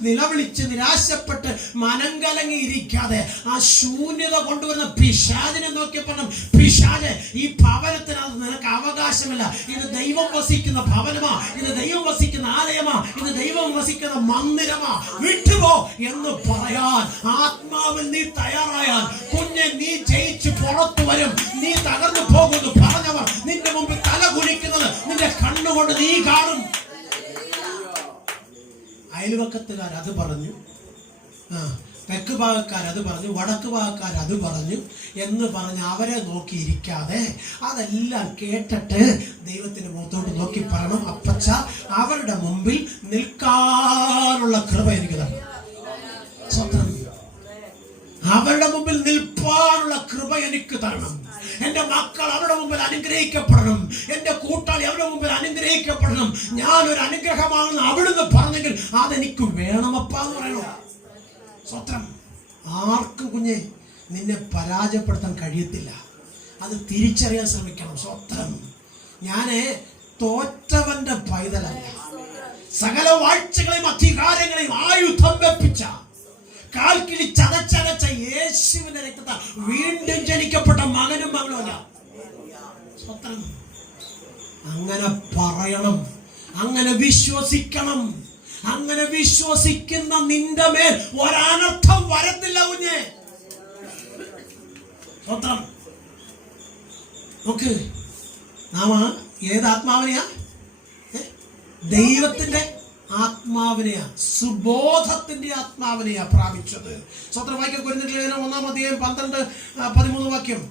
നിലവിളിച്ച് നിരാശപ്പെട്ട് മനം കലങ്ങിയിരിക്കാതെ ആ ശൂന്യത കൊണ്ടുവരുന്ന പിശാചിനെ നോക്കി പറഞ്ഞു, പിശാച്, ഈ ഭവനത്തിനകത്ത് നിനക്ക് അവകാശമില്ല. ഇത് ദൈവം വസിക്കുന്ന ഭവനമാ, ഇത് ദൈവം വസിക്കുന്ന ആലയമാ, ഇത് ദൈവം വസിക്കുന്ന മന്ദിരമാ, വിട്ടുപോ എന്ന് പറയാൻ ആത്മാവിൽ നീ തയ്യാറായാൽ കുഞ്ഞെ നീ ജയിച്ച് പുറത്തു വരും. നീ തകർന്നു പോകുന്നു പറഞ്ഞവർ നിന്റെ മുമ്പിൽ തല കുനിക്കുന്നത് നിന്റെ കണ്ണുകൊണ്ട് നീ കാണും. അയൽവക്കത്തുകാർ അത് പറഞ്ഞു, തെക്ക് ഭാഗക്കാർ അത് പറഞ്ഞു, വടക്ക് ഭാഗക്കാർ അത് പറഞ്ഞു എന്ന് പറഞ്ഞ് അവരെ നോക്കിയിരിക്കാതെ അതെല്ലാം കേട്ടിട്ട് ദൈവത്തിന്റെ മുഖത്തോട്ട് നോക്കി പറയണം, അപ്പച്ച അവരുടെ മുമ്പിൽ നിൽക്കാനുള്ള കൃപ എനിക്ക് തരണം. സ്വന്തം അവരുടെ മുമ്പിൽ നിൽപ്പാനുള്ള കൃപ എനിക്ക് തരണം. എന്റെ മക്കൾ അവരുടെ മുമ്പിൽ അനുഗ്രഹിക്കപ്പെടണം. എന്റെ കൂട്ടാളി അവരുടെ മുമ്പിൽ അനുഗ്രഹിക്കപ്പെടണം. ഞാനൊരു അനുഗ്രഹമാണെന്ന് അവിടുന്ന് പറഞ്ഞെങ്കിൽ അതെനിക്ക് വേണമപ്പാന്ന് പറയണം. സ്വത്രം. ആർക്കും കുഞ്ഞെ നിന്നെ പരാജയപ്പെടുത്താൻ കഴിയത്തില്ല. അത് തിരിച്ചറിയാൻ ശ്രമിക്കണം. സ്വത്രം. ഞാന് തോറ്റവന്റെ പൈതലല്ല. സകല വാഴ്ചകളെയും അധികാരങ്ങളെയും ആയുധം വെപ്പിച്ച കാൽക്കിളി ചതച്ചതച്ച യേശുവിന്റെ രക്തത്താ വീണ്ടും ജനിക്കപ്പെട്ട മകനും മകളുമല്ല. സ്വത്രം. അങ്ങനെ പറയണം, അങ്ങനെ വിശ്വസിക്കണം. അങ്ങനെ വിശ്വസിക്കുന്ന നിന്റെ മേൽ ഒരനർത്ഥം വരത്തില്ല കുഞ്ഞെ. സ്വത്രം. നോക്ക്, നാമ ഏത് ആത്മാവിനെയാ? ദൈവത്തിന്റെ ആത്മാവിനെയാ, സുബോധത്തിന്റെ ആത്മാവിനെയാ പ്രാപിച്ചത്. സ്വത്രം. വാക്യം കൊരിന്ത്യർ ലേഖനം 1-ാം അധ്യായം 12-13 വാക്യം.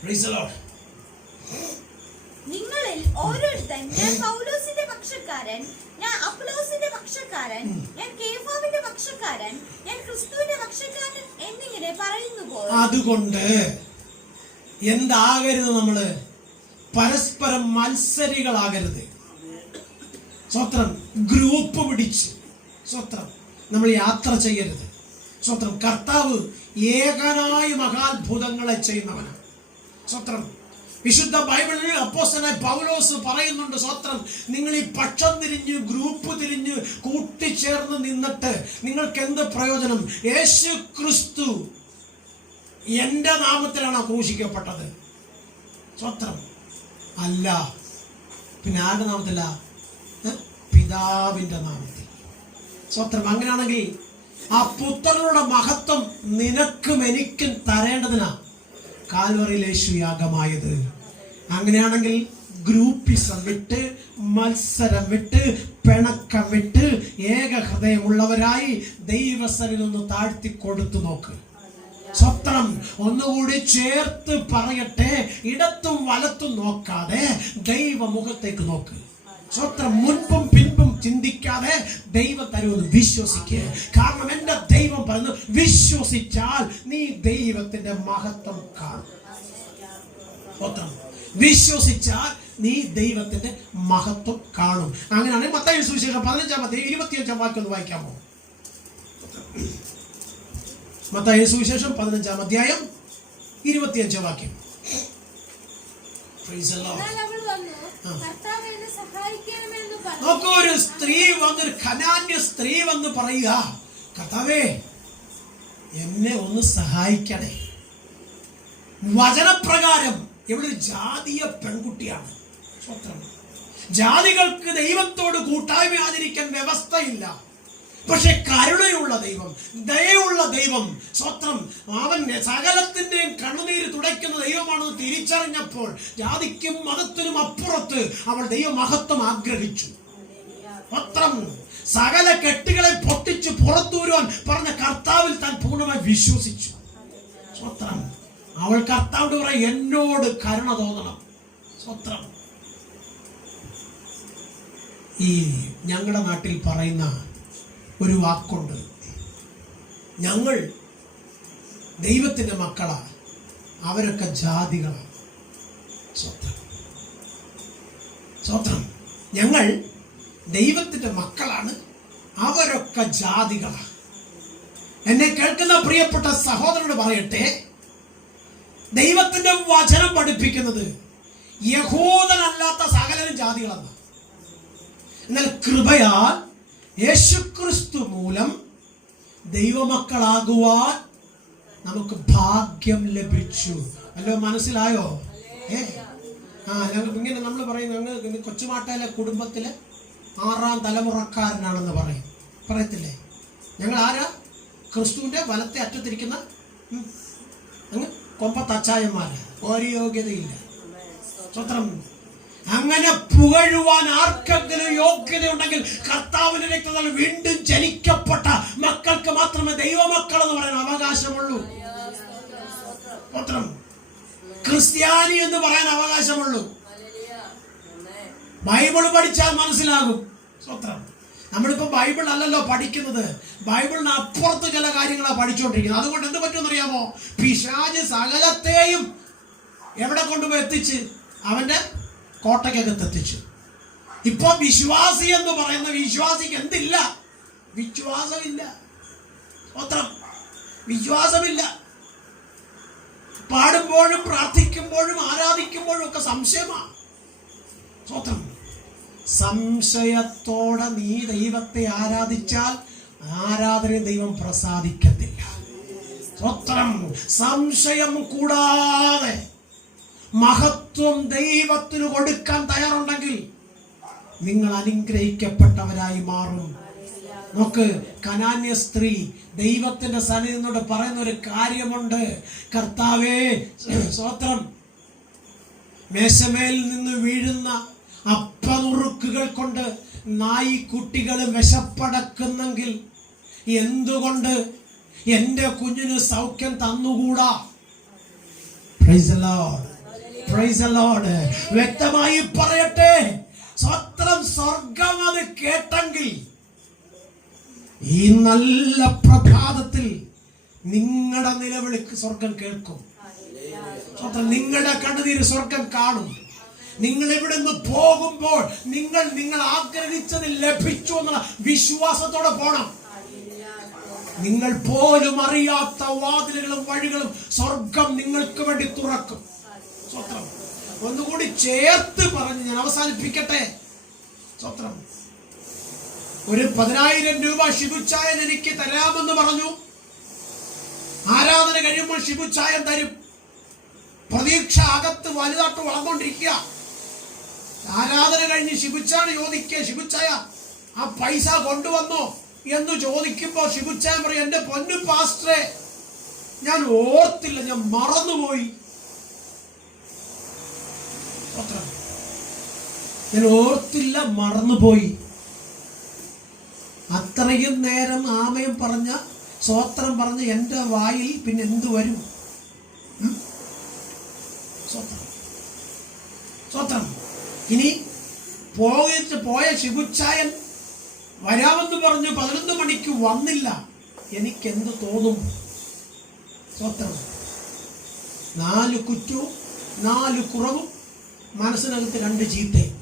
Price the Lord. നിങ്ങളിൽ ഓരോരുത്തൻ ഞാൻ പൗലോസിന്റെ പക്ഷക്കാരൻ, ഞാൻ അപ്പൊല്ലോസിന്റെ പക്ഷക്കാരൻ, ഞാൻ കേഫാവിന്റെ പക്ഷക്കാരൻ, ഞാൻ ക്രിസ്തുവിന്റെ പക്ഷക്കാരൻ എന്നിങ്ങനെ പറയുന്നുവോ? അതുകൊണ്ട് എന്താകരുത്? നമ്മള് പരസ്പരം മത്സരികളാകരുത്. സ്വത്രം. ഗ്രൂപ്പ് പിടിച്ച് സ്വത്രം നമ്മൾ യാത്ര ചെയ്യരുത്. സ്വത്രം. കർത്താവ് ഏകനായി മഹാത്ഭുതങ്ങളെ ചെയ്യുന്നവനാണ്. സ്വത്രം. വിശുദ്ധ ബൈബിളിൽ അപ്പോസ്തലനായ പൗലോസ് പറയുന്നുണ്ട്, സ്വത്രം, നിങ്ങൾ ഈ പക്ഷം തിരിഞ്ഞ് ഗ്രൂപ്പ് തിരിഞ്ഞ് കൂട്ടിച്ചേർന്ന് നിന്നിട്ട് നിങ്ങൾക്ക് എന്ത് പ്രയോജനം? യേശു ക്രിസ്തു എന്റെ നാമത്തിലാണ് ക്രൂശിക്കപ്പെട്ടത്. സ്വത്രം. അല്ല, പിന്നെ ആരുടെ നാമത്തില? പിതാവിന്റെ നാമത്തിൽ. സ്വത്രം. അങ്ങനെയാണെങ്കിൽ ആ പുത്രനുടെ മഹത്വം നിനക്കും എനിക്കും തരേണ്ടതിനാ കാൽവറിയിൽ യേശു യാഗമായത്. അങ്ങനെയാണെങ്കിൽ ഗ്രൂപ്പിസം വിട്ട്, മത്സരം വിട്ട്, പിണക്കം വിട്ട്, ഏക ഹൃദയമുള്ളവരായി ദൈവസനിൽ ഒന്ന് താഴ്ത്തി കൊടുത്തു നോക്ക്. സ്വത്രം ഒന്നുകൂടി ചേർത്ത് പറയട്ടെ, ഇടത്തും വലത്തും നോക്കാതെ ദൈവമുഖത്തേക്ക് നോക്ക്. സ്വത്രം മുൻപും പിൻപും ചിന്തിക്കാതെ ദൈവം തരുമെന്ന് വിശ്വസിക്കുക. കാരണം എന്റെ ദൈവം പറഞ്ഞു, വിശ്വസിച്ചാൽ നീ ദൈവത്തിന്റെ മഹത്വം കാണും. സ്വത്രം വിശ്വസിച്ചാൽ നീ ദൈവത്തിന്റെ മഹത്വം കാണും. അങ്ങനെയാണെങ്കിൽ മത്തായി സുവിശേഷം 15-ാം അധ്യായം 25-ാം വാക്യം ഒന്ന് വായിക്കാമോ? മത്തായി സുവിശേഷം 15-ാം അധ്യായം 25-ാം വാക്യം. നോക്കൂ, ഒരു സ്ത്രീ വന്ന്, ഒരു ഖനാന്യ സ്ത്രീ വന്ന് പറയുക, കർത്താവേ എന്നെ ഒന്ന് സഹായിക്കണേ. വചനപ്രകാരം ഇവിടെ ജാതീയ പെൺകുട്ടിയാണ്. ജാതികൾക്ക് ദൈവത്തോട് കൂട്ടായ്മ ആചരിക്കാൻ വ്യവസ്ഥയില്ല. പക്ഷെ കരുണയുള്ള ദൈവം, ദയയുള്ള ദൈവം, സ്വത്രം അവൻ സകലത്തിന്റെയും കണ്ണുനീര് തുടയ്ക്കുന്ന ദൈവമാണെന്ന് തിരിച്ചറിഞ്ഞപ്പോൾ ജാതിക്കും മതത്തിനും അപ്പുറത്ത് അവൾ ദൈവമഹത്വം ആഗ്രഹിച്ചു. സ്വത്രം സകല കെട്ടുകളെ പൊട്ടിച്ച് പുറത്തുവരുവാൻ പറഞ്ഞ കർത്താവിൽ താൻ പൂർണ്ണമായി വിശ്വസിച്ചു. സ്വത്രം അവൾ കർത്താവിനോട് പറയും, എന്നോട് കരുണ തോന്നണം. സ്വത്രം ഈ ഞങ്ങളുടെ നാട്ടിൽ പറയുന്ന ഒരു വാക്കുണ്ട്, ഞങ്ങൾ ദൈവത്തിന്റെ മക്കളാ, അവരൊക്കെ ജാതികളാണ്. സ്വത്രം ഞങ്ങൾ ദൈവത്തിന്റെ മക്കളാണ്, അവരൊക്കെ ജാതികളാണ്. എന്നെ കേൾക്കുന്ന പ്രിയപ്പെട്ട സഹോദരനോട് പറയട്ടെ, ദൈവത്തിന്റെ വചനം പഠിപ്പിക്കുന്നത് യഹൂദനല്ലാത്ത സകലരും ജാതികളെന്ന്. എന്നാൽ കൃപയാൽ യേശുക്രിസ്തു മൂലം ദൈവമക്കളാകുവാൻ നമുക്ക് ഭാഗ്യം ലഭിച്ചു. അല്ലോ, മനസ്സിലായോ? ഞങ്ങൾ ഇങ്ങനെ നമ്മൾ പറയും, ഞങ്ങൾ കൊച്ചുമാട്ടയിലെ കുടുംബത്തിലെ 6ാം തലമുറക്കാരനാണെന്ന് പറയത്തില്ലേ? ഞങ്ങൾ ആരാ? ക്രിസ്തുവിന്റെ വലത്തെ അറ്റത്തിരിക്കുന്ന അങ്ങ് കൊമ്പത്തച്ചായന്മാര്. ഒരു യോഗ്യതയില്ല. സ്വത്രം അങ്ങനെ പുകഴുവാൻ ആർക്കെങ്കിലും യോഗ്യതയുണ്ടെങ്കിൽ കർത്താവിന്റെ രക്തത്താൽ വീണ്ടും ജനിക്കപ്പെട്ട മക്കൾക്ക് മാത്രമേ ദൈവമക്കൾ എന്ന് പറയാൻ അവകാശമുള്ളൂ. സ്വത്രം ക്രിസ്ത്യാനി എന്ന് പറയാൻ അവകാശമുള്ളൂ. ബൈബിൾ പഠിച്ചാൽ മനസ്സിലാകും. സ്വത്രം നമ്മളിപ്പോ ബൈബിൾ അല്ലല്ലോ പഠിക്കുന്നത്, ബൈബിളിന് അപ്പുറത്ത് ചില കാര്യങ്ങളാണ് പഠിച്ചുകൊണ്ടിരിക്കുന്നത്. അതുകൊണ്ട് എന്ത് പറ്റുമെന്നറിയാമോ? പിശാച് സകലത്തെയും എവിടെ കൊണ്ടുപോയി എത്തിച്ച്? അവന്റെ കോട്ടയ്ക്കകത്ത് എത്തിച്ചു. ഇപ്പൊ വിശ്വാസി എന്ന് പറയുന്ന വിശ്വാസിക്ക് എന്തില്ല? വിശ്വാസമില്ല. സ്വത്രം വിശ്വാസമില്ല. പാടുമ്പോഴും പ്രാർത്ഥിക്കുമ്പോഴും ആരാധിക്കുമ്പോഴും ഒക്കെ സംശയമാണ്. സ്വത്രം സംശയത്തോടെ നീ ദൈവത്തെ ആരാധിച്ചാൽ ആരാധന ദൈവം പ്രസാദിക്കത്തില്ല. സ്വത്രം സംശയം കൂടാതെ മഹത്വം ദൈവത്തിന് കൊടുക്കാൻ തയ്യാറുണ്ടെങ്കിൽ നിങ്ങൾ അനുഗ്രഹിക്കപ്പെട്ടവരായി മാറും. നോക്ക്, കനാന്യ സ്ത്രീ ദൈവത്തിന്റെ സന്നിധിയിൽ നിന്നോട് പറയുന്ന ഒരു കാര്യമുണ്ട്. കർത്താവേ, സ്വത്രം മേശമേൽ നിന്ന് വീഴുന്ന അപ്പനുറുക്കുകൾ കൊണ്ട് നായിക്കുട്ടികൾ വിശപ്പടക്കുന്നെങ്കിൽ എന്തുകൊണ്ട് എന്റെ കുഞ്ഞിന് സൗഖ്യം തന്നുകൂടാ? Praise the Lord, praise the Lord. വ്യക്തമായി പറയട്ടെ, സ്വത്രം സ്വർഗം അത് കേട്ടെങ്കിൽ ഈ നല്ല പ്രഭാതത്തിൽ നിങ്ങളുടെ നിലവിളിക്ക് സ്വർഗം കേൾക്കും. നിങ്ങളുടെ കണ്ണുനീര് സ്വർഗം കാണും. നിങ്ങൾ ഇവിടുന്ന് പോകുമ്പോൾ നിങ്ങൾ ആഗ്രഹിച്ചത് ലഭിച്ചു എന്നുള്ള വിശ്വാസത്തോടെ പോണം. നിങ്ങൾ പോലും അറിയാത്ത വാതിലുകളും വഴികളും സ്വർഗം നിങ്ങൾക്ക് വേണ്ടി തുറക്കും. സ്വത്രം ഒന്നുകൂടി ചേർത്ത് പറഞ്ഞ് ഞാൻ അവസാനിപ്പിക്കട്ടെ. സ്വത്രം ഒരു 10,000 രൂപ ഷിബുച്ചായൻ എനിക്ക് തരാമെന്ന് പറഞ്ഞു. ആരാധന കഴിയുമ്പോൾ ഷിബുച്ചായൻ തരും. പ്രതീക്ഷ അകത്ത് വലുതായിട്ട് വളർന്നുകൊണ്ടിരിക്കുക. ആരാധന കഴിഞ്ഞ് ഷിബുച്ചാണ് ചോദിക്കുക, ഷിബുച്ചായ ആ പൈസ കൊണ്ടുവന്നോ എന്ന് ചോദിക്കുമ്പോ ഷിബുച്ചായൻ പറയും, എന്റെ പൊന്നു പാസ്റ്ററെ, ഞാൻ ഓർത്തില്ല, ഞാൻ മറന്നുപോയി. ഞാൻ ഓർത്തില്ല, മറന്നുപോയി. അത്രയും നേരം ആമയും പറഞ്ഞ സ്വോത്രം പറഞ്ഞ് എൻ്റെ വായിൽ പിന്നെ എന്തു വരും? സ്വോത്രം. ഇനി പോയ ശിബുച്ചായൻ വരാമെന്ന് പറഞ്ഞു 11 മണിക്ക് വന്നില്ല, എനിക്കെന്ത് തോന്നും? സ്വോത്രം. 4 കുറ്റവും 4 കുറവും, മനസ്സിനകത്ത് 2 ചീത്തയും.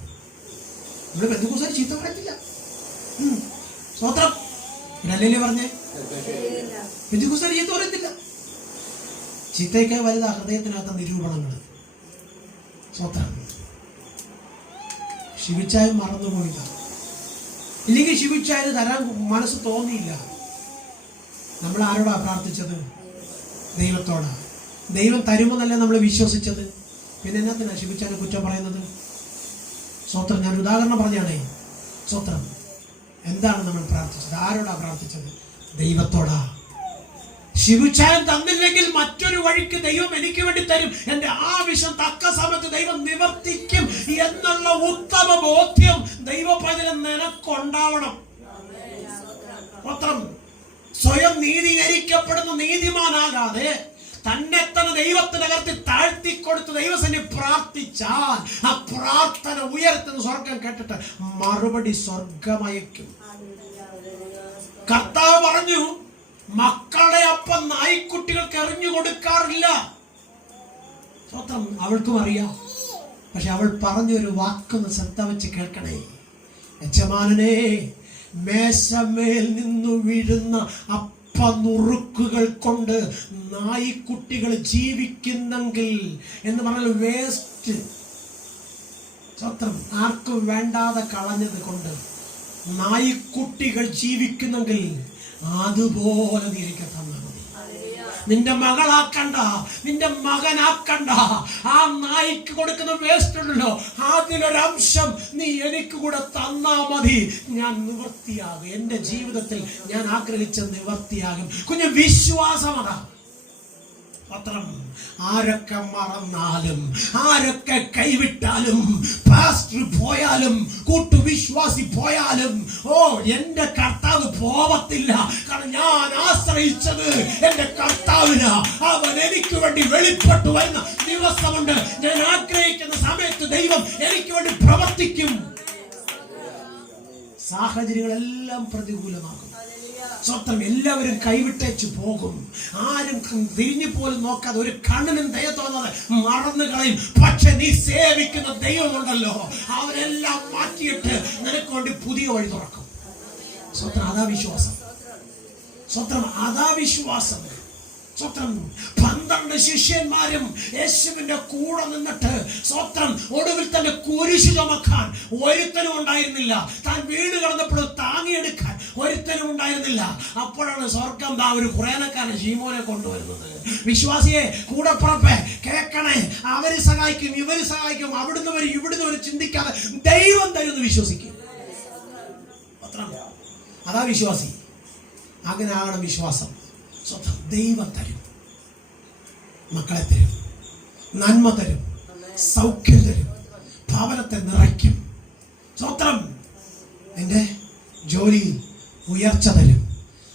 നമ്മള് ബന്ധുക്കൂസാരി ചീത്ത പറയത്തില്ല. സ്വോത്രം. അല്ലേ പറഞ്ഞേ? ബന്ധുക്കൂസാരി ചീത്ത പറയത്തില്ല. ചീത്തയൊക്കെ വലുതാ ഹൃദയത്തിനകത്ത നിരൂപണങ്ങൾ. സ്വോത്രം. ശിവിച്ചായ മറന്നുപോയില്ല, ഇല്ലെങ്കിൽ ശിവിച്ചായ തരാൻ മനസ്സ് തോന്നിയില്ല. നമ്മൾ ആരോടാ പ്രാർത്ഥിച്ചത്? ദൈവത്തോടാ. ദൈവം തരുമെന്നല്ലേ നമ്മൾ വിശ്വസിച്ചത്. പിന്നെ എന്നാത്തിനാ ശിവിച്ചാനെ കുറ്റം പറയുന്നത്? സ്വോത്രം. ഞാൻ ഉദാഹരണം പറഞ്ഞാണേ. സ്വോത്രം. എന്താണ് നമ്മൾ പ്രാർത്ഥിച്ചത്? ആരോടാ പ്രാർത്ഥിച്ചത്? ദൈവത്തോടാ. ശിവുച്ചായൻ തന്നില്ലെങ്കിൽ മറ്റൊരു വഴിക്ക് ദൈവം എനിക്ക് വേണ്ടി തരും. എന്റെ ആവശ്യം തക്ക സമയത്ത് ദൈവം നിവർത്തിക്കും എന്നുള്ള ഉത്തമ ബോധ്യം ദൈവപൈതലം നിനക്കുണ്ടാവണം. സ്വോത്രം. സ്വയം നീതീകരിക്കപ്പെടുന്ന നീതിമാനാകാതെ തന്നെ തന്നെ ദൈവത്തിനകത്ത് താഴ്ത്തിക്കൊടുത്ത് ദൈവസന്നിധി പ്രാർത്ഥിച്ചാൽ ആ പ്രാർത്ഥന ഉയർത്തുന്ന സ്വർഗം കേട്ടിട്ട് മറുപടി സ്വർഗമയക്കും. കർത്താവ് പറഞ്ഞു, മക്കളെ അപ്പം നായ്ക്കുട്ടികൾക്ക് എറിഞ്ഞു കൊടുക്കാറില്ല. സ്വന്തം അവൾക്കും അറിയാം. പക്ഷെ അവൾ പറഞ്ഞൊരു വാക്കൊന്ന് ശ്രദ്ധ വെച്ച് കേൾക്കണേ. യജമാനനെ, മേശമേൽ നിന്നു വീഴുന്ന നുറുക്കുകൾ കൊണ്ട് നായ്ക്കുട്ടികൾ ജീവിക്കുന്നെങ്കിൽ എന്ന് പറഞ്ഞാൽ വേസ്റ്റ്, സ്വത്രം ആർക്കും വേണ്ടാതെ കളഞ്ഞത് കൊണ്ട് നായ്ക്കുട്ടികൾ ജീവിക്കുന്നെങ്കിൽ അതുപോലെ നീ എനിക്ക് തന്നാൽ മതി. നിന്റെ മകളാക്കണ്ട, നിന്റെ മകനാക്കണ്ട. ആ നായ്ക്ക് കൊടുക്കുന്ന വേസ്റ്റ് ഉണ്ടല്ലോ, അതിലൊരംശം നീ എനിക്ക് കൂടെ തന്നാ മതി. ഞാൻ നിവൃത്തിയാകും. എന്റെ ജീവിതത്തിൽ ഞാൻ ആഗ്രഹിച്ച നിവൃത്തിയാകും. കുഞ്ഞ് വിശ്വാസമതാ. പത്രം. ആരൊക്കെ മറന്നാലും, ആരൊക്കെ കൈവിട്ടാലും, പാസ്റ്റർ പോയാലും, കൂട്ടുവിശ്വാസി പോയാലും, എന്റെ കർത്താവ് പോവത്തില്ല. കാരണം ഞാൻ ആശ്രയിച്ചത് എന്റെ കർത്താവിന്. അവൻ എനിക്ക് വേണ്ടി വെളിപ്പെട്ടു വരുന്ന ദിവസമുണ്ട്. ഞാൻ ആഗ്രഹിക്കുന്ന സമയത്ത് ദൈവം എനിക്ക് വേണ്ടി പ്രവർത്തിക്കും. സാഹചര്യങ്ങളെല്ലാം പ്രതികൂലമാകും. സ്വന്തം എല്ലാവരും കൈവിട്ടേച്ച് പോകും. ആരും തിരിഞ്ഞു പോലും നോക്കാതെ, ഒരു കണ്ണിനും ദയ തോന്നാതെ മറന്നു കളയും. പക്ഷെ നീ സേവിക്കുന്ന ദൈവമുണ്ടല്ലോ, അവരെല്ലാം മാറ്റിയിട്ട് നിനക്ക് വേണ്ടി പുതിയ വഴി തുറക്കും. സ്വന്തം അതാ വിശ്വാസം. സ്വന്തം അതാ വിശ്വാസം. സ്വത്രം. 12 ശിഷ്യന്മാരും യേശുവിന്റെ കൂടെ നിന്നിട്ട് സ്വത്രം ഒടുവിൽ തന്നെ കുരിശു ചുമക്കാൻ ഒരുത്തനും ഉണ്ടായിരുന്നില്ല. താൻ വീട് കിടന്നപ്പോൾ താങ്ങിയെടുക്കാൻ ഒരുത്തനും ഉണ്ടായിരുന്നില്ല. അപ്പോഴാണ് സ്വർഗം ഒരു കുറേനക്കാരൻ ശീമോനെ കൊണ്ടുവരുന്നത്. വിശ്വാസിയെ, കൂടപ്പുറപ്പെ കേൾക്കണേ, അവര് സഹായിക്കും, ഇവര് സഹായിക്കും, അവിടുന്ന് വരും ഇവിടുന്ന് വരും ചിന്തിക്കാതെ ദൈവം തരുമെന്ന് വിശ്വസിക്കും. അതാ വിശ്വാസി. അങ്ങനെ ആകണം വിശ്വാസം. സ്വന്തം ദൈവം തരും, മക്കളെ തരും, നന്മ തരും, സൗഖ്യം തരും, ഭവനത്തെ നിറയ്ക്കും. സ്വത്രം. എൻ്റെ ജോലിയിൽ ഉയർച്ച തരും.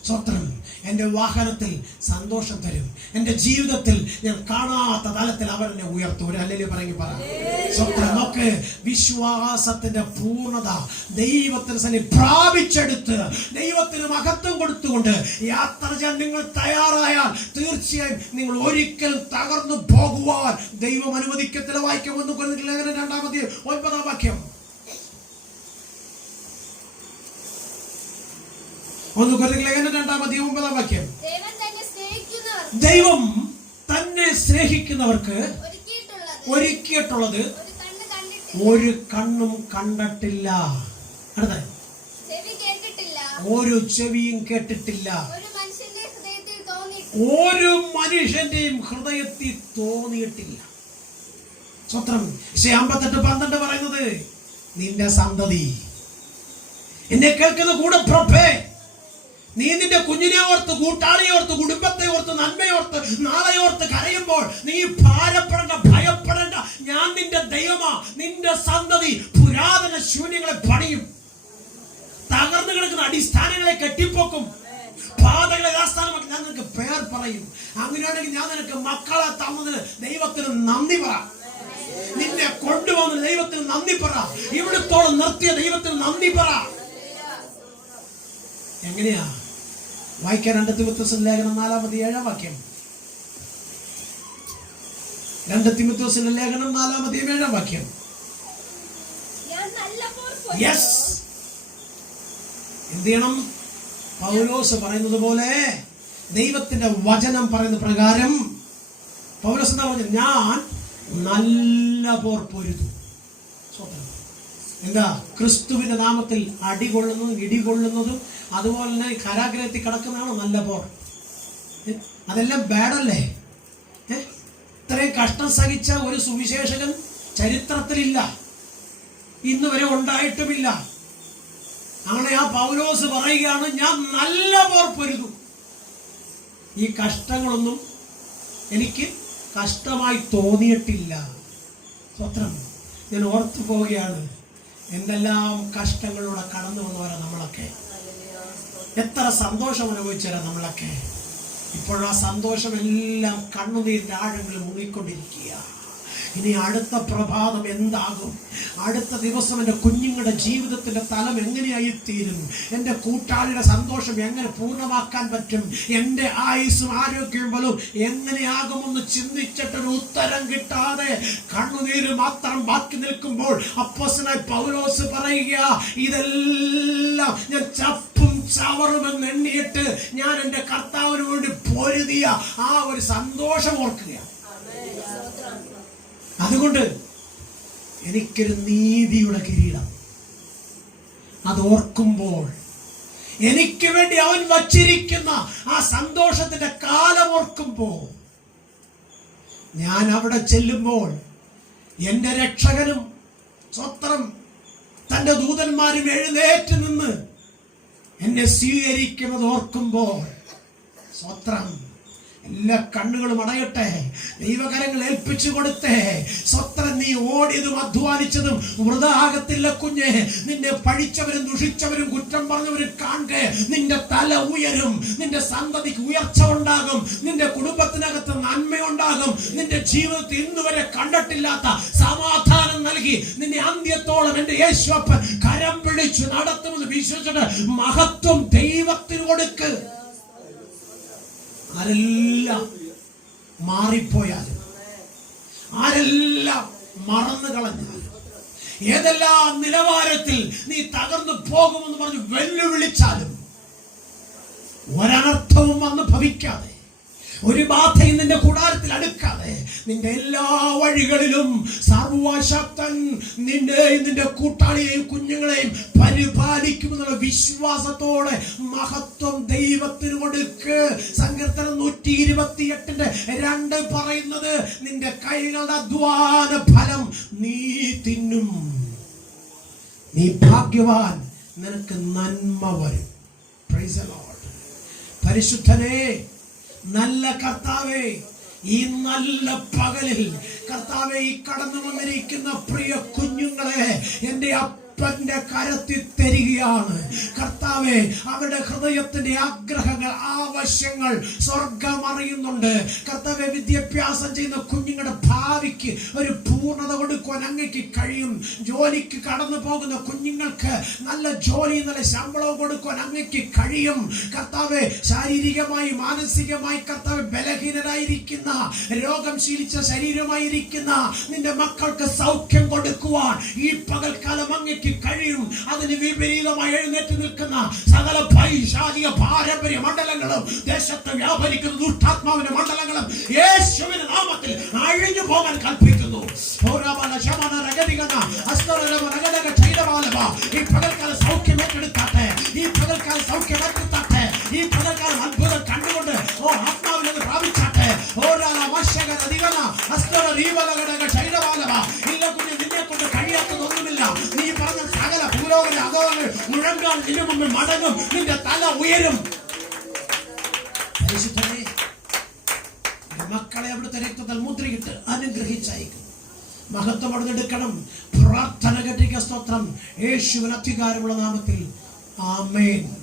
സ്വത്രം. എൻ്റെ വാഹനത്തിൽ സന്തോഷം തരും. എൻ്റെ ജീവിതത്തിൽ ഞാൻ കാണാത്ത തലത്തിൽ അവരെന്നെ ഉയർത്തും. ഒരു ഹല്ലേലൂയ പറയെങ്കിൽ പറ. സ്വത്രം. നോക്ക്, വിശ്വാസത്തിന്റെ പൂർണ്ണത ദൈവത്തിന് പ്രാപിച്ചെടുത്ത് ദൈവത്തിന് മഹത്വം കൊടുത്തുകൊണ്ട് യാത്ര ചെയ്യാൻ നിങ്ങൾ തയ്യാറായാൽ തീർച്ചയായും നിങ്ങൾ ഒരിക്കലും തകർന്നു പോകുവാൻ ദൈവം അനുവദിക്കത്തില്ല. വായിക്കാം 1 കൊരിന്ത്യർ ലേഖനം 2-9 വാക്യം. 1 കൊരിന്ത്യർ ലേഖനം 2-9 വാക്യം. ദൈവം തന്നെ സ്നേഹിക്കുന്നവർക്ക് ഒരുക്കിയിട്ടുള്ളത് ഒരു കണ്ണും കണ്ടിട്ടില്ല, അടുത്ത ഒരു ചെവിയും കേട്ടിട്ടില്ല, ഒരു മനുഷ്യന്റെയും ഹൃദയത്തിൽ തോന്നിയിട്ടില്ല. സ്വത്രം. 58:12 പറയുന്നത്, നിന്റെ സന്തതി, എന്നെ കേൾക്കുന്ന കൂടെ പ്രഭേ, നീ നിന്റെ കുഞ്ഞിനെ ഓർത്ത്, കൂട്ടാളിയെ ഓർത്ത്, കുടുംബത്തെ ഓർത്ത്, നന്മയോർത്ത്, നാളെയോർത്ത് കരയുമ്പോൾ നീ ഭാരപ്പെടേണ്ട, ഭയപ്പെടേണ്ട. ഞാൻ നിന്റെ ദൈവമാ. നിന്റെ സന്തതി പുരാതന ശൂന്യങ്ങളെ പണിയും, തകർന്നു കിടക്കുന്ന അടിസ്ഥാനങ്ങളെ കെട്ടിപ്പൊക്കും, പാതകളെ യഥാസ്ഥാനമാക്കി. ഞാൻ നിനക്ക് പേർ പറയും. അങ്ങനെയാണെങ്കിൽ ഞാൻ നിനക്ക് മക്കളെ തന്നതിന് ദൈവത്തിന് നന്ദി പറ. നിന്നെ കൊണ്ടുപോകുന്ന ദൈവത്തിന് നന്ദി പറ. ഇവിടത്തോളം നിർത്തിയ ദൈവത്തിന് നന്ദി പറ. എങ്ങനെയാ വായിക്കാൻ? 2 തിമോഥെയോസിന്റെ ലേഖനം 4-7 വാക്യം. 2 തിമോഥെയോസിന്റെ ലേഖനം 4-7 വാക്യം. യെസ്, എന്ത് ചെയ്യണം? പൗലോസ് പറയുന്നത് പോലെ, ദൈവത്തിന്റെ വചനം പറയുന്ന പ്രകാരം പൗലോസ് എന്താ പറഞ്ഞത്? ഞാൻ നല്ല പോർ പൊരുതു. എന്താ? ക്രിസ്തുവിന്റെ നാമത്തിൽ അടികൊള്ളുന്നതും ഇടികൊള്ളുന്നതും അതുപോലെ തന്നെ കാരാഗ്രഹത്തിൽ കിടക്കുന്നതാണ് നല്ല പോർ. അതെല്ലാം ബാഡല്ലേ? ഇത്രയും കഷ്ടം സഹിച്ച ഒരു സുവിശേഷകൻ ചരിത്രത്തിലില്ല, ഇന്ന് വരെ ഉണ്ടായിട്ടുമില്ല. അങ്ങനെ ആ പൗലോസ് പറയുകയാണ്, ഞാൻ നല്ല പോർ പൊരുതു. ഈ കഷ്ടങ്ങളൊന്നും എനിക്ക് കഷ്ടമായി തോന്നിയിട്ടില്ല. സ്വത്രം. ഞാൻ ഓർത്തു പോവുകയാണ്, എന്തെല്ലാം കഷ്ടങ്ങളിലൂടെ കടന്നു വന്നവരാ നമ്മളൊക്കെ. എത്ര സന്തോഷം അനുഭവിച്ചവരാ നമ്മളൊക്കെ. ഇപ്പോഴാ സന്തോഷമെല്ലാം കണ്ണുനീരിന്റെ ആഴങ്ങളിൽ മുങ്ങിക്കൊണ്ടിരിക്കുക. ഇനി അടുത്ത പ്രഭാതം എന്താകും? അടുത്ത ദിവസം എൻ്റെ കുഞ്ഞുങ്ങളുടെ ജീവിതത്തിന്റെ തലം എങ്ങനെയായിത്തീരും? എൻ്റെ കൂട്ടാളിയുടെ സന്തോഷം എങ്ങനെ പൂർണ്ണമാക്കാൻ പറ്റും? എൻ്റെ ആയുസ്സും ആരോഗ്യവും ബലവും എങ്ങനെയാകുമെന്ന് ചിന്തിച്ചിട്ടൊരു ഉത്തരം കിട്ടാതെ കണ്ണുനീര് മാത്രം ബാക്കി നിൽക്കുമ്പോൾ അപ്പോസ്തലനായ പൗലോസ് പറയുക, ഇതെല്ലാം ഞാൻ ചപ്പും ചവറുമെന്ന് എണ്ണിയിട്ട് ഞാൻ എൻ്റെ കർത്താവിന് വേണ്ടി പൊരുതിയ ആ ഒരു സന്തോഷം ഓർക്കുകയാണ്. അതുകൊണ്ട് എനിക്കൊരു നീതിയുടെ കിരീടം അത് ഓർക്കുമ്പോൾ, എനിക്ക് വേണ്ടി അവൻ വച്ചിരിക്കുന്ന ആ സന്തോഷത്തിന്റെ കാലം ഓർക്കുമ്പോൾ, ഞാൻ അവിടെ ചെല്ലുമ്പോൾ എൻ്റെ രക്ഷകനും സ്വത്രം തൻ്റെ ദൂതന്മാരും എഴുന്നേറ്റ് നിന്ന് എന്നെ സ്വീകരിക്കുന്നത് ഓർക്കുമ്പോൾ, സ്വത്രം എല്ലാ കണ്ണുകളും അടയട്ടെ, ദൈവകരങ്ങൾ ഏൽപ്പിച്ചു കൊടുത്തേ. സ്വത്രം നീ ഓടിയതും അധ്വാനിച്ചതും വൃഥാകത്തില്ല കുഞ്ഞെ. നിന്നെ പഴിച്ചവരും ദുഷിച്ചവരും കുറ്റം പറഞ്ഞവരും കാണെ നിന്റെ തല ഉയരും. നിന്റെ സന്തതിക്ക് ഉയർച്ച ഉണ്ടാകും. നിന്റെ കുടുംബത്തിനകത്ത് നന്മയുണ്ടാകും. നിന്റെ ജീവിതത്തിൽ ഇന്ന് വരെ കണ്ടിട്ടില്ലാത്ത സമാധാനം നൽകി നിന്നെ അന്ത്യത്തോളം എൻ്റെ യേശുവപ്പൻ കരം പിടിച്ചു നടത്തുമെന്ന് വിശ്വസിച്ചിട്ട് മഹത്വം ദൈവത്തിന് കൊടുക്ക്. ആരെല്ലാം മാറിപ്പോയാലും, ആരെല്ലാം മറന്നു കളഞ്ഞാലും, ഏതെല്ലാം നിലവാരത്തിൽ നീ തകർന്നു പോകുമെന്ന് പറഞ്ഞ് വെല്ലുവിളിച്ചാലും ഒരനർത്ഥവും വന്ന് ഭവിക്കാതെ, ഒരു ബാധയും നിന്റെ കൂടാരത്തിൽ അടുക്കാതെ, നിന്റെ എല്ലാ വഴികളിലും സർവശക്തൻ നിന്നെയും നിന്റെ കൂട്ടാളിയെയും കുഞ്ഞുങ്ങളെയും പരിപാലിക്കുമെന്നുള്ള വിശ്വാസത്തോടെ മഹത്വം ദൈവത്തിന് കൊടുക്ക്. സങ്കീർത്തനം 128:2 പറയുന്നത്, നിന്റെ കൈകളുടെ അധ്വാന ഫലം നീ തിന്നും. നീ ഭാഗ്യവാൻ, നിനക്ക് നന്മ വരും. Price the Lord. പരിശുദ്ധനേ, നല്ല കർത്താവേ, ഈ നല്ല പകലിൽ കർത്താവേ, ഈ കടന്നു വന്നിരിക്കുന്ന പ്രിയ കുഞ്ഞുങ്ങളെ എൻ്റെ അപ്പന്റെ കരത്തിൽ തരികയാണ് കർത്താവേ. അവരുടെ ഹൃദയത്തിന്റെ ആഗ്രഹങ്ങൾ, ആവശ്യങ്ങൾ സ്വർഗം അറിയുന്നുണ്ട് കർത്താവേ. വിദ്യാഭ്യാസം ചെയ്യുന്ന കുഞ്ഞുങ്ങളുടെ ഭാവിക്ക് ഒരു പൂർണ്ണത കൊടുക്കുവാൻ അങ്ങേക്ക് കഴിയും. ജോലിക്ക് കടന്നു പോകുന്ന കുഞ്ഞുങ്ങൾക്ക് നല്ല ജോലി, നല്ല ശമ്പളവും കൊടുക്കുവാൻ അങ്ങേക്ക് കഴിയും കർത്താവേ. ശാരീരികമായി മാനസികമായി കർത്താവേ ബലഹീനരായിരിക്കുന്ന, രോഗം ശീലിച്ച ശരീരമായിരിക്കുന്ന നിന്റെ മക്കൾക്ക് സൗഖ്യം കൊടുക്കുവാൻ ഈ പകൽക്കാലം അങ്ങേക്ക് കഴിയും. അതിന് വിപരീതമായി എഴുന്നേറ്റ് നിൽക്കുന്ന സകല പൈശാചിക പാരമ്പര്യ മണ്ഡലങ്ങളും, ദേശത്ത് വ്യാപരിക്കുന്ന ദുഷ്ടാത്മാവിന്റെ മണ്ഡലങ്ങളും യേശുവിന്റെ നാമത്തിൽ അഴിഞ്ഞു പോകാൻ കൽപ്പിക്കുന്നു. ഈ പകൽക്കാലം സൗഖ്യം ഏറ്റെടുത്താട്ടെ. ഈ പകൽക്കാലം സൗഖ്യം ഏറ്റെടുത്താട്ടെ. ഈ പകൽക്കാലം അത്ഭുതം കണ്ടുകൊണ്ട് ആത്മാവിനെ പ്രാപിച്ചാട്ടെ. ഇല്ല കുഞ്ഞ്, നിന്നെ കൊണ്ട് കഴിയാത്തതൊന്നുമില്ല. നീ പറഞ്ഞ സകല ഭൂലോകന്റെ അകോകൾ മുഴങ്കാൽ നിന്റെ മുമ്പിൽ മടങ്ങും. നിന്റെ തല ഉയരും. മക്കളെ അവിടുത്തെ രക്തത്തിൽ മുദ്രയിട്ട് അനുഗ്രഹിച്ചയക്കും. മഹത്വം അവിടുന്ന് എടുക്കണം. പ്രാർത്ഥന കേട്ടിരിക്കുക. സ്തോത്രം. യേശുവിന് അധികാരമുള്ള നാമത്തിൽ ആമേൻ.